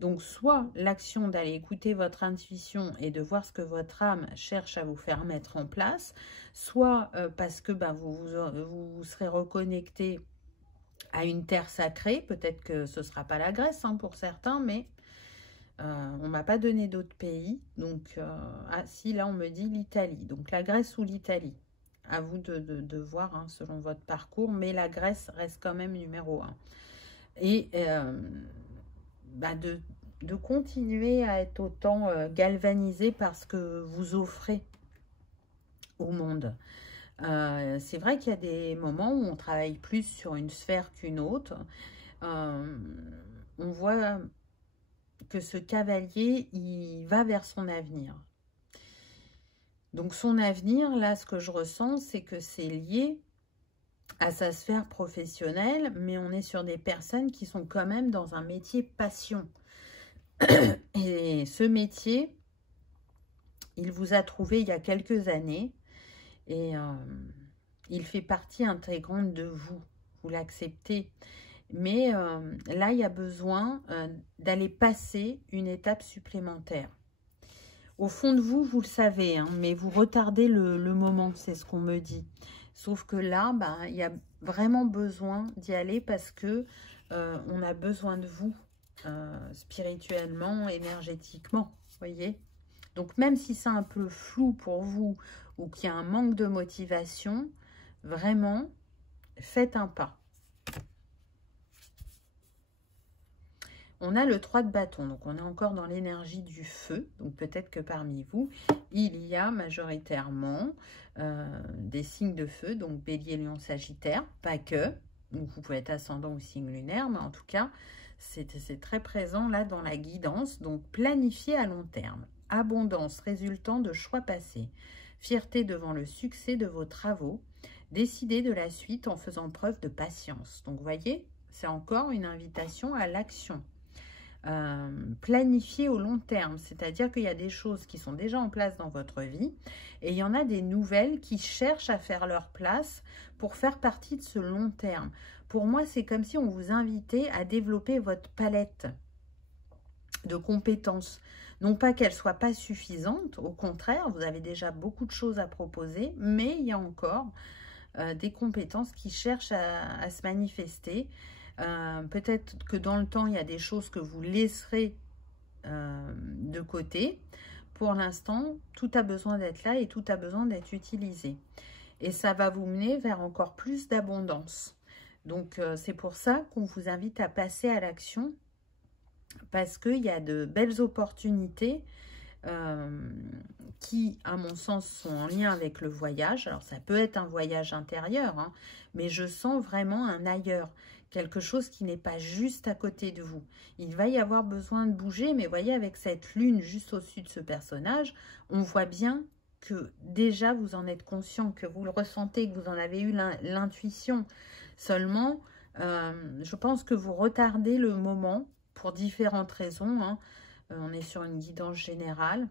Donc, soit l'action d'aller écouter votre intuition et de voir ce que votre âme cherche à vous faire mettre en place, soit parce que vous serez reconnecté à une terre sacrée. Peut-être que ce ne sera pas la Grèce hein, pour certains, mais on ne m'a pas donné d'autres pays. Donc, ah si, là on me dit l'Italie. Donc, la Grèce ou l'Italie. À vous de voir hein, selon votre parcours, mais la Grèce reste quand même numéro 1. Et de continuer à être autant galvanisé par ce que vous offrez au monde. C'est vrai qu'il y a des moments où on travaille plus sur une sphère qu'une autre. On voit que ce cavalier, il va vers son avenir. Donc son avenir, là, ce que je ressens, c'est que c'est lié à sa sphère professionnelle, mais on est sur des personnes qui sont quand même dans un métier passion. Et ce métier, il vous a trouvé il y a quelques années et il fait partie intégrante de vous. Vous l'acceptez. Mais là, il y a besoin d'aller passer une étape supplémentaire. Au fond de vous, vous le savez, hein, mais vous retardez le moment, c'est ce qu'on me dit. Sauf que là, il y a vraiment besoin d'y aller parce que on a besoin de vous spirituellement, énergétiquement, voyez. Donc, même si c'est un peu flou pour vous ou qu'il y a un manque de motivation, vraiment, faites un pas. On a le 3 de bâton, donc on est encore dans l'énergie du feu. Donc peut-être que parmi vous, il y a majoritairement des signes de feu, donc Bélier, Lion, Sagittaire, pas que. Donc vous pouvez être ascendant ou signe lunaire, mais en tout cas, c'est très présent là dans la guidance. Donc planifier à long terme, abondance résultant de choix passés, fierté devant le succès de vos travaux, décider de la suite en faisant preuve de patience. Donc vous voyez, c'est encore une invitation à l'action. Planifier au long terme, c'est-à-dire qu'il y a des choses qui sont déjà en place dans votre vie et il y en a des nouvelles qui cherchent à faire leur place pour faire partie de ce long terme. Pour moi, c'est comme si on vous invitait à développer votre palette de compétences. Non pas qu'elle soit pas suffisante, au contraire, vous avez déjà beaucoup de choses à proposer, mais il y a encore des compétences qui cherchent à se manifester. Peut-être que dans le temps, il y a des choses que vous laisserez de côté. Pour l'instant, tout a besoin d'être là et tout a besoin d'être utilisé. Et ça va vous mener vers encore plus d'abondance. Donc, c'est pour ça qu'on vous invite à passer à l'action parce qu'il y a de belles opportunités qui, à mon sens, sont en lien avec le voyage. Alors, ça peut être un voyage intérieur, hein, mais je sens vraiment un ailleurs. Quelque chose qui n'est pas juste à côté de vous. Il va y avoir besoin de bouger, mais voyez, avec cette lune juste au-dessus de ce personnage, on voit bien que déjà vous en êtes conscient, que vous le ressentez, que vous en avez eu l'intuition. Seulement, je pense que vous retardez le moment pour différentes raisons. Hein. On est sur une guidance générale.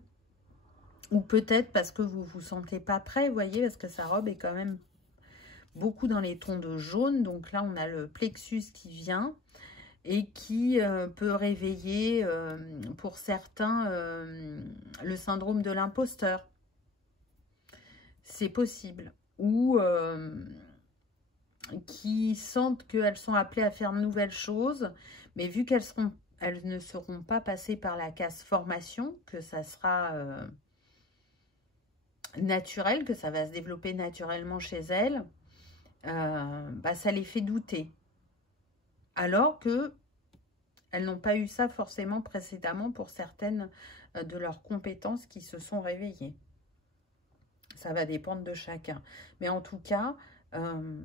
Ou peut-être parce que vous ne vous sentez pas prêt, vous voyez, parce que sa robe est quand même beaucoup dans les tons de jaune. Donc là, on a le plexus qui vient et qui peut réveiller pour certains le syndrome de l'imposteur. C'est possible. Ou qui sentent qu'elles sont appelées à faire de nouvelles choses, mais vu qu'elles ne seront pas passées par la case formation, que ça sera naturel, que ça va se développer naturellement chez elles, ça les fait douter. Alors que elles n'ont pas eu ça forcément précédemment pour certaines de leurs compétences qui se sont réveillées. Ça va dépendre de chacun. Mais en tout cas, il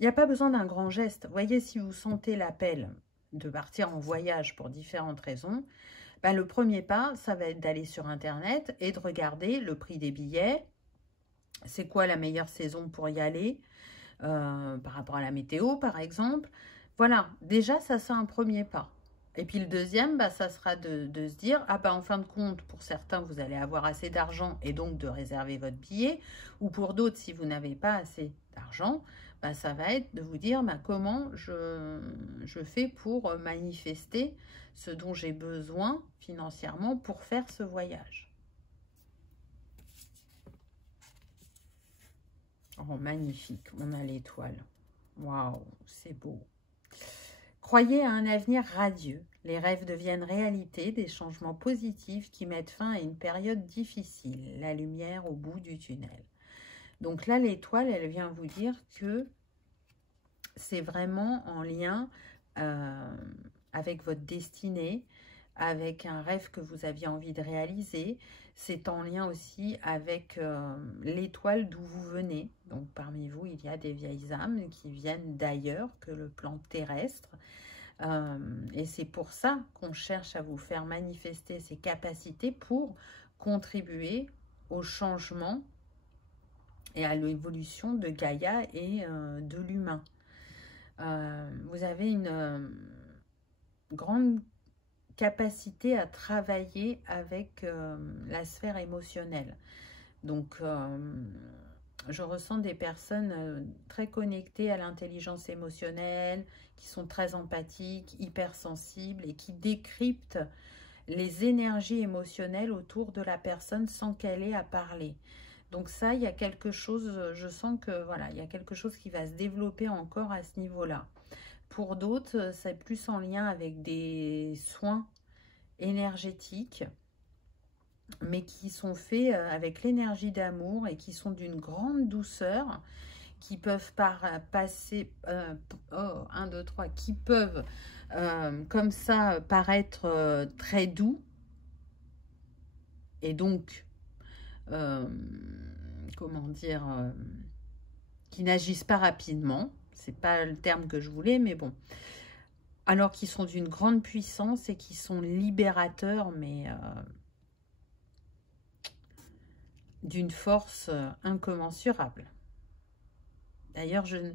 n'y a pas besoin d'un grand geste. Vous voyez, si vous sentez l'appel de partir en voyage pour différentes raisons, le premier pas, ça va être d'aller sur Internet et de regarder le prix des billets, C'est quoi la meilleure saison pour y aller par rapport à la météo, par exemple. Voilà, déjà, ça, c'est un premier pas. Et puis le deuxième, bah, ça sera de se dire, ah bah en fin de compte, pour certains, vous allez avoir assez d'argent et donc de réserver votre billet. Ou pour d'autres, si vous n'avez pas assez d'argent, bah, ça va être de vous dire, bah, comment je fais pour manifester ce dont j'ai besoin financièrement pour faire ce voyage. Oh, magnifique, on a l'étoile. Waouh, c'est beau. Croyez à un avenir radieux. Les rêves deviennent réalité, des changements positifs qui mettent fin à une période difficile. La lumière au bout du tunnel. Donc là, l'étoile, elle vient vous dire que c'est vraiment en lien avec votre destinée, avec un rêve que vous aviez envie de réaliser. C'est en lien aussi avec l'étoile d'où vous venez. Donc parmi vous, il y a des vieilles âmes qui viennent d'ailleurs que le plan terrestre. Et c'est pour ça qu'on cherche à vous faire manifester ces capacités pour contribuer au changement et à l'évolution de Gaïa et de l'humain. Vous avez une grande capacité à travailler avec la sphère émotionnelle. Donc, je ressens des personnes très connectées à l'intelligence émotionnelle, qui sont très empathiques, hypersensibles et qui décryptent les énergies émotionnelles autour de la personne sans qu'elle ait à parler. Donc ça, il y a quelque chose, je sens que voilà, il y a quelque chose qui va se développer encore à ce niveau-là. Pour d'autres, c'est plus en lien avec des soins énergétiques, mais qui sont faits avec l'énergie d'amour et qui sont d'une grande douceur, qui peuvent passer, 1, 2, 3, qui peuvent comme ça paraître très doux, et donc, comment dire, qui n'agissent pas rapidement, c'est pas le terme que je voulais, mais bon, alors qu'ils sont d'une grande puissance et qui sont libérateurs, mais d'une force incommensurable. D'ailleurs, je ne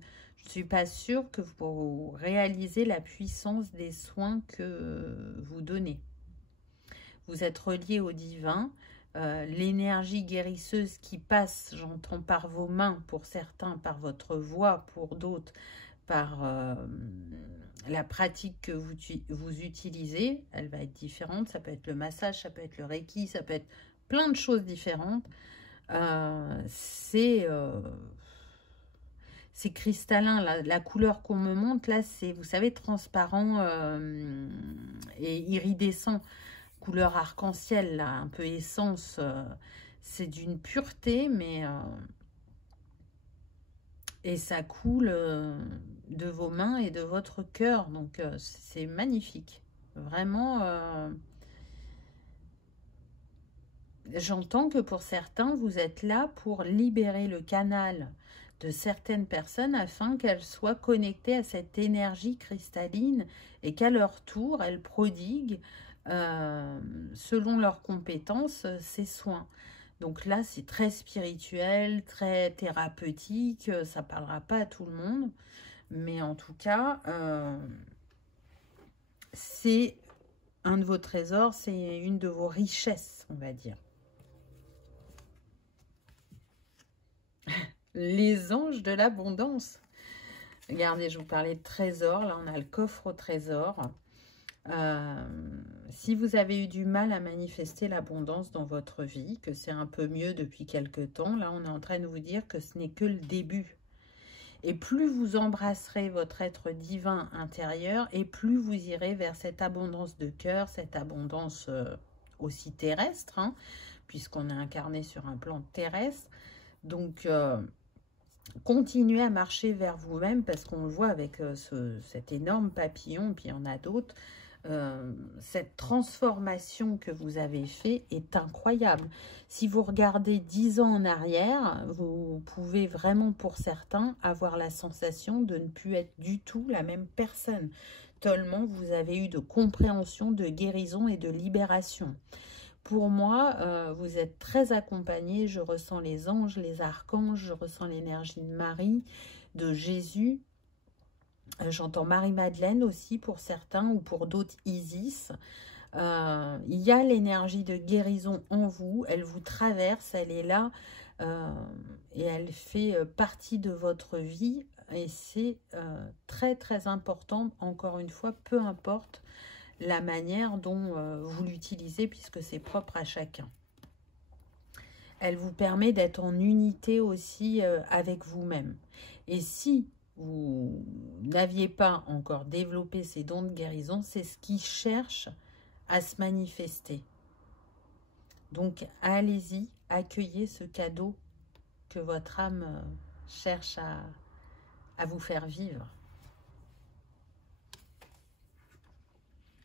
suis pas sûre que vous réalisez la puissance des soins que vous donnez. Vous êtes relié au divin. L'énergie guérisseuse qui passe, j'entends, par vos mains, pour certains, par votre voix, pour d'autres, par la pratique que vous utilisez, elle va être différente. Ça peut être le massage, ça peut être le reiki, ça peut être plein de choses différentes. C'est cristallin, la couleur qu'on me montre là, c'est, vous savez, transparent et iridescent, couleur arc-en-ciel là, un peu essence, c'est d'une pureté, mais et ça coule de vos mains et de votre cœur, donc c'est magnifique, vraiment. J'entends que pour certains, vous êtes là pour libérer le canal de certaines personnes afin qu'elles soient connectées à cette énergie cristalline et qu'à leur tour, elles prodiguent, selon leurs compétences, ces soins. Donc là, c'est très spirituel, très thérapeutique, ça ne parlera pas à tout le monde, mais en tout cas, c'est un de vos trésors, c'est une de vos richesses, on va dire. Les anges de l'abondance. Regardez, je vous parlais de trésor. Là, on a le coffre au trésor. Si vous avez eu du mal à manifester l'abondance dans votre vie, que c'est un peu mieux depuis quelque temps, là, on est en train de vous dire que ce n'est que le début. Et plus vous embrasserez votre être divin intérieur, et plus vous irez vers cette abondance de cœur, cette abondance aussi terrestre, hein, puisqu'on est incarné sur un plan terrestre. Donc, continuez à marcher vers vous-même, parce qu'on le voit avec cet énorme papillon, puis il y en a d'autres. Cette transformation que vous avez fait est incroyable. Si vous regardez 10 ans en arrière, vous pouvez vraiment, pour certains, avoir la sensation de ne plus être du tout la même personne, tellement vous avez eu de compréhension, de guérison et de libération. Pour moi, vous êtes très accompagné. Je ressens les anges, les archanges, je ressens l'énergie de Marie, de Jésus. J'entends Marie-Madeleine aussi pour certains ou pour d'autres Isis. Il y a l'énergie de guérison en vous. Elle vous traverse, elle est là et elle fait partie de votre vie. Et c'est très très important, encore une fois, peu importe la manière dont vous l'utilisez puisque c'est propre à chacun. Elle vous permet d'être en unité aussi avec vous-même. Et si vous n'aviez pas encore développé ces dons de guérison, c'est ce qui cherche à se manifester. Donc allez-y, accueillez ce cadeau que votre âme cherche à vous faire vivre.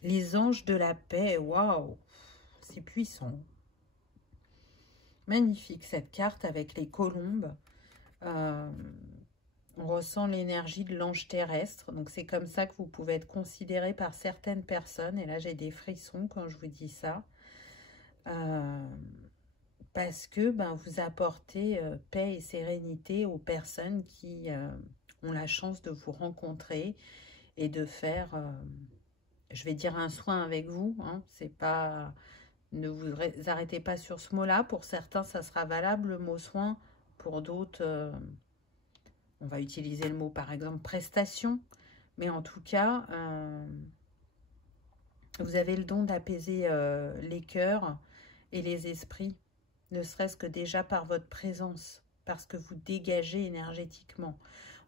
Les anges de la paix, waouh, c'est puissant. Magnifique cette carte avec les colombes. On ressent l'énergie de l'ange terrestre. Donc c'est comme ça que vous pouvez être considéré par certaines personnes. Et là j'ai des frissons quand je vous dis ça. Parce que vous apportez paix et sérénité aux personnes qui ont la chance de vous rencontrer et de faire, je vais dire un soin avec vous. Hein. C'est pas, ne vous arrêtez pas sur ce mot-là. Pour certains, ça sera valable le mot soin. Pour d'autres, on va utiliser le mot par exemple prestation. Mais en tout cas, vous avez le don d'apaiser les cœurs et les esprits, ne serait-ce que déjà par votre présence, parce que vous dégagez énergétiquement.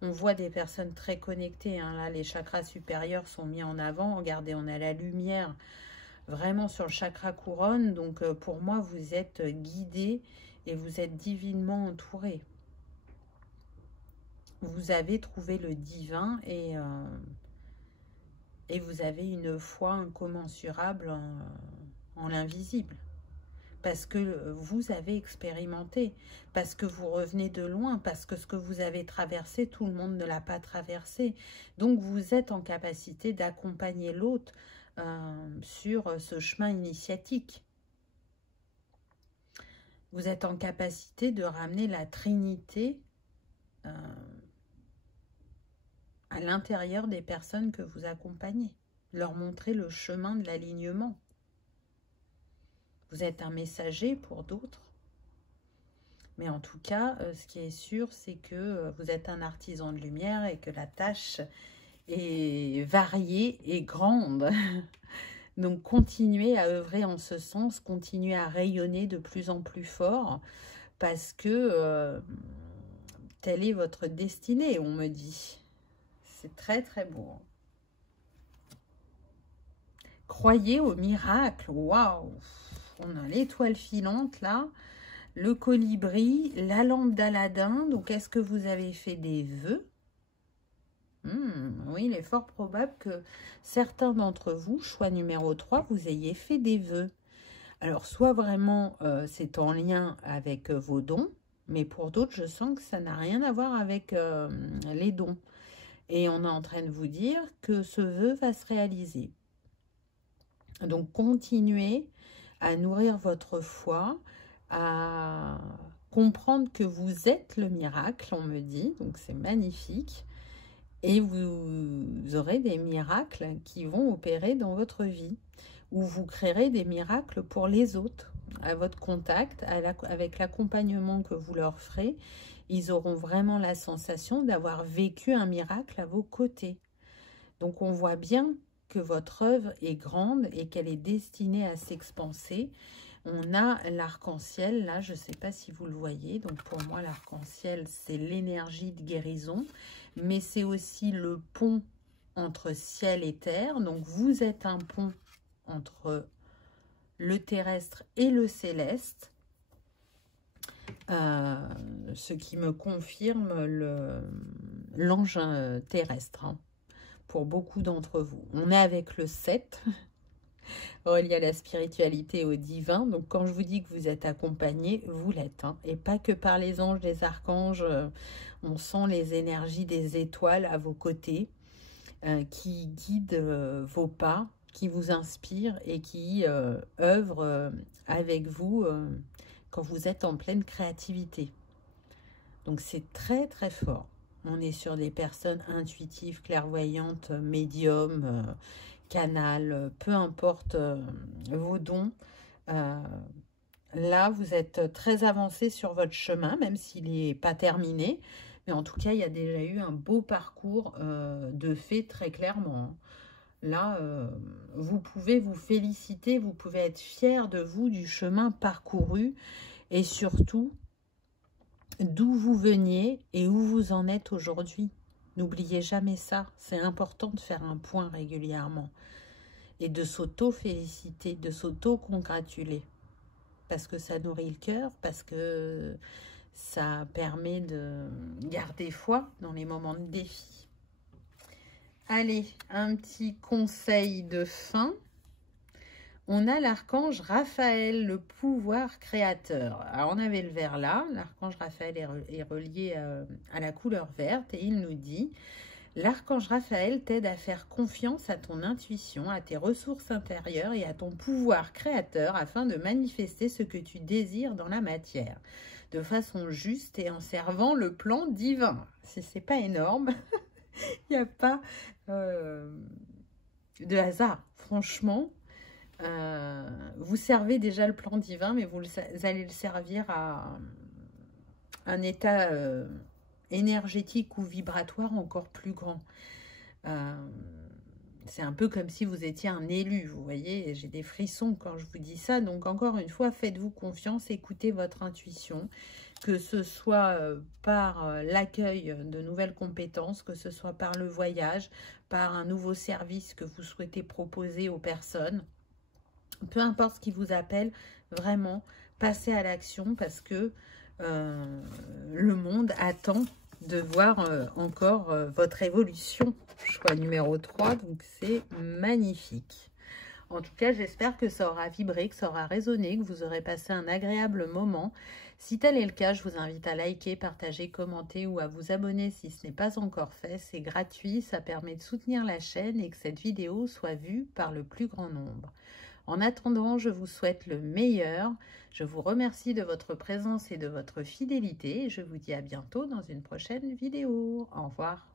On voit des personnes très connectées, hein. Là les chakras supérieurs sont mis en avant. Regardez, on a la lumière vraiment sur le chakra couronne. Donc pour moi, vous êtes guidés et vous êtes divinement entourés. Vous avez trouvé le divin et vous avez une foi incommensurable en l'invisible. Parce que vous avez expérimenté, parce que vous revenez de loin, parce que ce que vous avez traversé, tout le monde ne l'a pas traversé. Donc vous êtes en capacité d'accompagner l'autre sur ce chemin initiatique. Vous êtes en capacité de ramener la Trinité à l'intérieur des personnes que vous accompagnez, leur montrer le chemin de l'alignement. Vous êtes un messager pour d'autres. Mais en tout cas, ce qui est sûr, c'est que vous êtes un artisan de lumière et que la tâche est variée et grande. Donc, continuez à œuvrer en ce sens, continuez à rayonner de plus en plus fort parce que telle est votre destinée, on me dit. C'est très, très beau. Croyez au miracle. Waouh! On a l'étoile filante là, le colibri, la lampe d'Aladin. Donc, est-ce que vous avez fait des vœux? Oui, il est fort probable que certains d'entre vous, choix numéro 3, vous ayez fait des vœux. Alors, soit vraiment c'est en lien avec vos dons, mais pour d'autres, je sens que ça n'a rien à voir avec les dons. Et on est en train de vous dire que ce vœu va se réaliser. Donc, continuez à nourrir votre foi, à comprendre que vous êtes le miracle, on me dit. Donc, c'est magnifique. Et vous aurez des miracles qui vont opérer dans votre vie. Ou vous créerez des miracles pour les autres. À votre contact, avec l'accompagnement que vous leur ferez, ils auront vraiment la sensation d'avoir vécu un miracle à vos côtés. Donc, on voit bien que votre œuvre est grande et qu'elle est destinée à s'expanser. On a l'arc-en-ciel, là, je ne sais pas si vous le voyez. Donc, pour moi, l'arc-en-ciel, c'est l'énergie de guérison. Mais c'est aussi le pont entre ciel et terre. Donc, vous êtes un pont entre le terrestre et le céleste. Ce qui me confirme l'ange terrestre, hein, pour beaucoup d'entre vous. On est avec le 7, relié à la spiritualité et au divin. Donc, quand je vous dis que vous êtes accompagné, vous l'êtes. Hein, et pas que par les anges, les archanges. On sent les énergies des étoiles à vos côtés qui guident vos pas qui vous inspire et qui œuvre avec vous quand vous êtes en pleine créativité. Donc c'est très très fort. On est sur des personnes intuitives, clairvoyantes, médiums, canal, peu importe vos dons. Là, vous êtes très avancé sur votre chemin, même s'il n'est pas terminé. Mais en tout cas, il y a déjà eu un beau parcours de fait très clairement. Là, vous pouvez vous féliciter, vous pouvez être fier de vous, du chemin parcouru et surtout d'où vous veniez et où vous en êtes aujourd'hui. N'oubliez jamais ça. C'est important de faire un point régulièrement et de s'auto-féliciter, de s'auto-congratuler. Parce que ça nourrit le cœur, parce que ça permet de garder foi dans les moments de défi. Allez, un petit conseil de fin. On a l'archange Raphaël, le pouvoir créateur. Alors, on avait le vert là. L'archange Raphaël est relié à la couleur verte et il nous dit: l'archange Raphaël t'aide à faire confiance à ton intuition, à tes ressources intérieures et à ton pouvoir créateur afin de manifester ce que tu désires dans la matière, de façon juste et en servant le plan divin. Si c'est pas énorme, il n'y a pas de hasard. Franchement, vous servez déjà le plan divin, mais vous allez le servir à un état énergétique ou vibratoire encore plus grand. C'est un peu comme si vous étiez un élu, vous voyez, j'ai des frissons quand je vous dis ça. Donc encore une fois, faites-vous confiance, écoutez votre intuition, que ce soit par l'accueil de nouvelles compétences, que ce soit par le voyage, par un nouveau service que vous souhaitez proposer aux personnes. Peu importe ce qui vous appelle, vraiment, passez à l'action parce que le monde attend de voir encore votre évolution. Choix numéro 3, donc c'est magnifique. En tout cas, j'espère que ça aura vibré, que ça aura résonné, que vous aurez passé un agréable moment. Si tel est le cas, je vous invite à liker, partager, commenter ou à vous abonner si ce n'est pas encore fait. C'est gratuit, ça permet de soutenir la chaîne et que cette vidéo soit vue par le plus grand nombre. En attendant, je vous souhaite le meilleur. Je vous remercie de votre présence et de votre fidélité. Et je vous dis à bientôt dans une prochaine vidéo. Au revoir.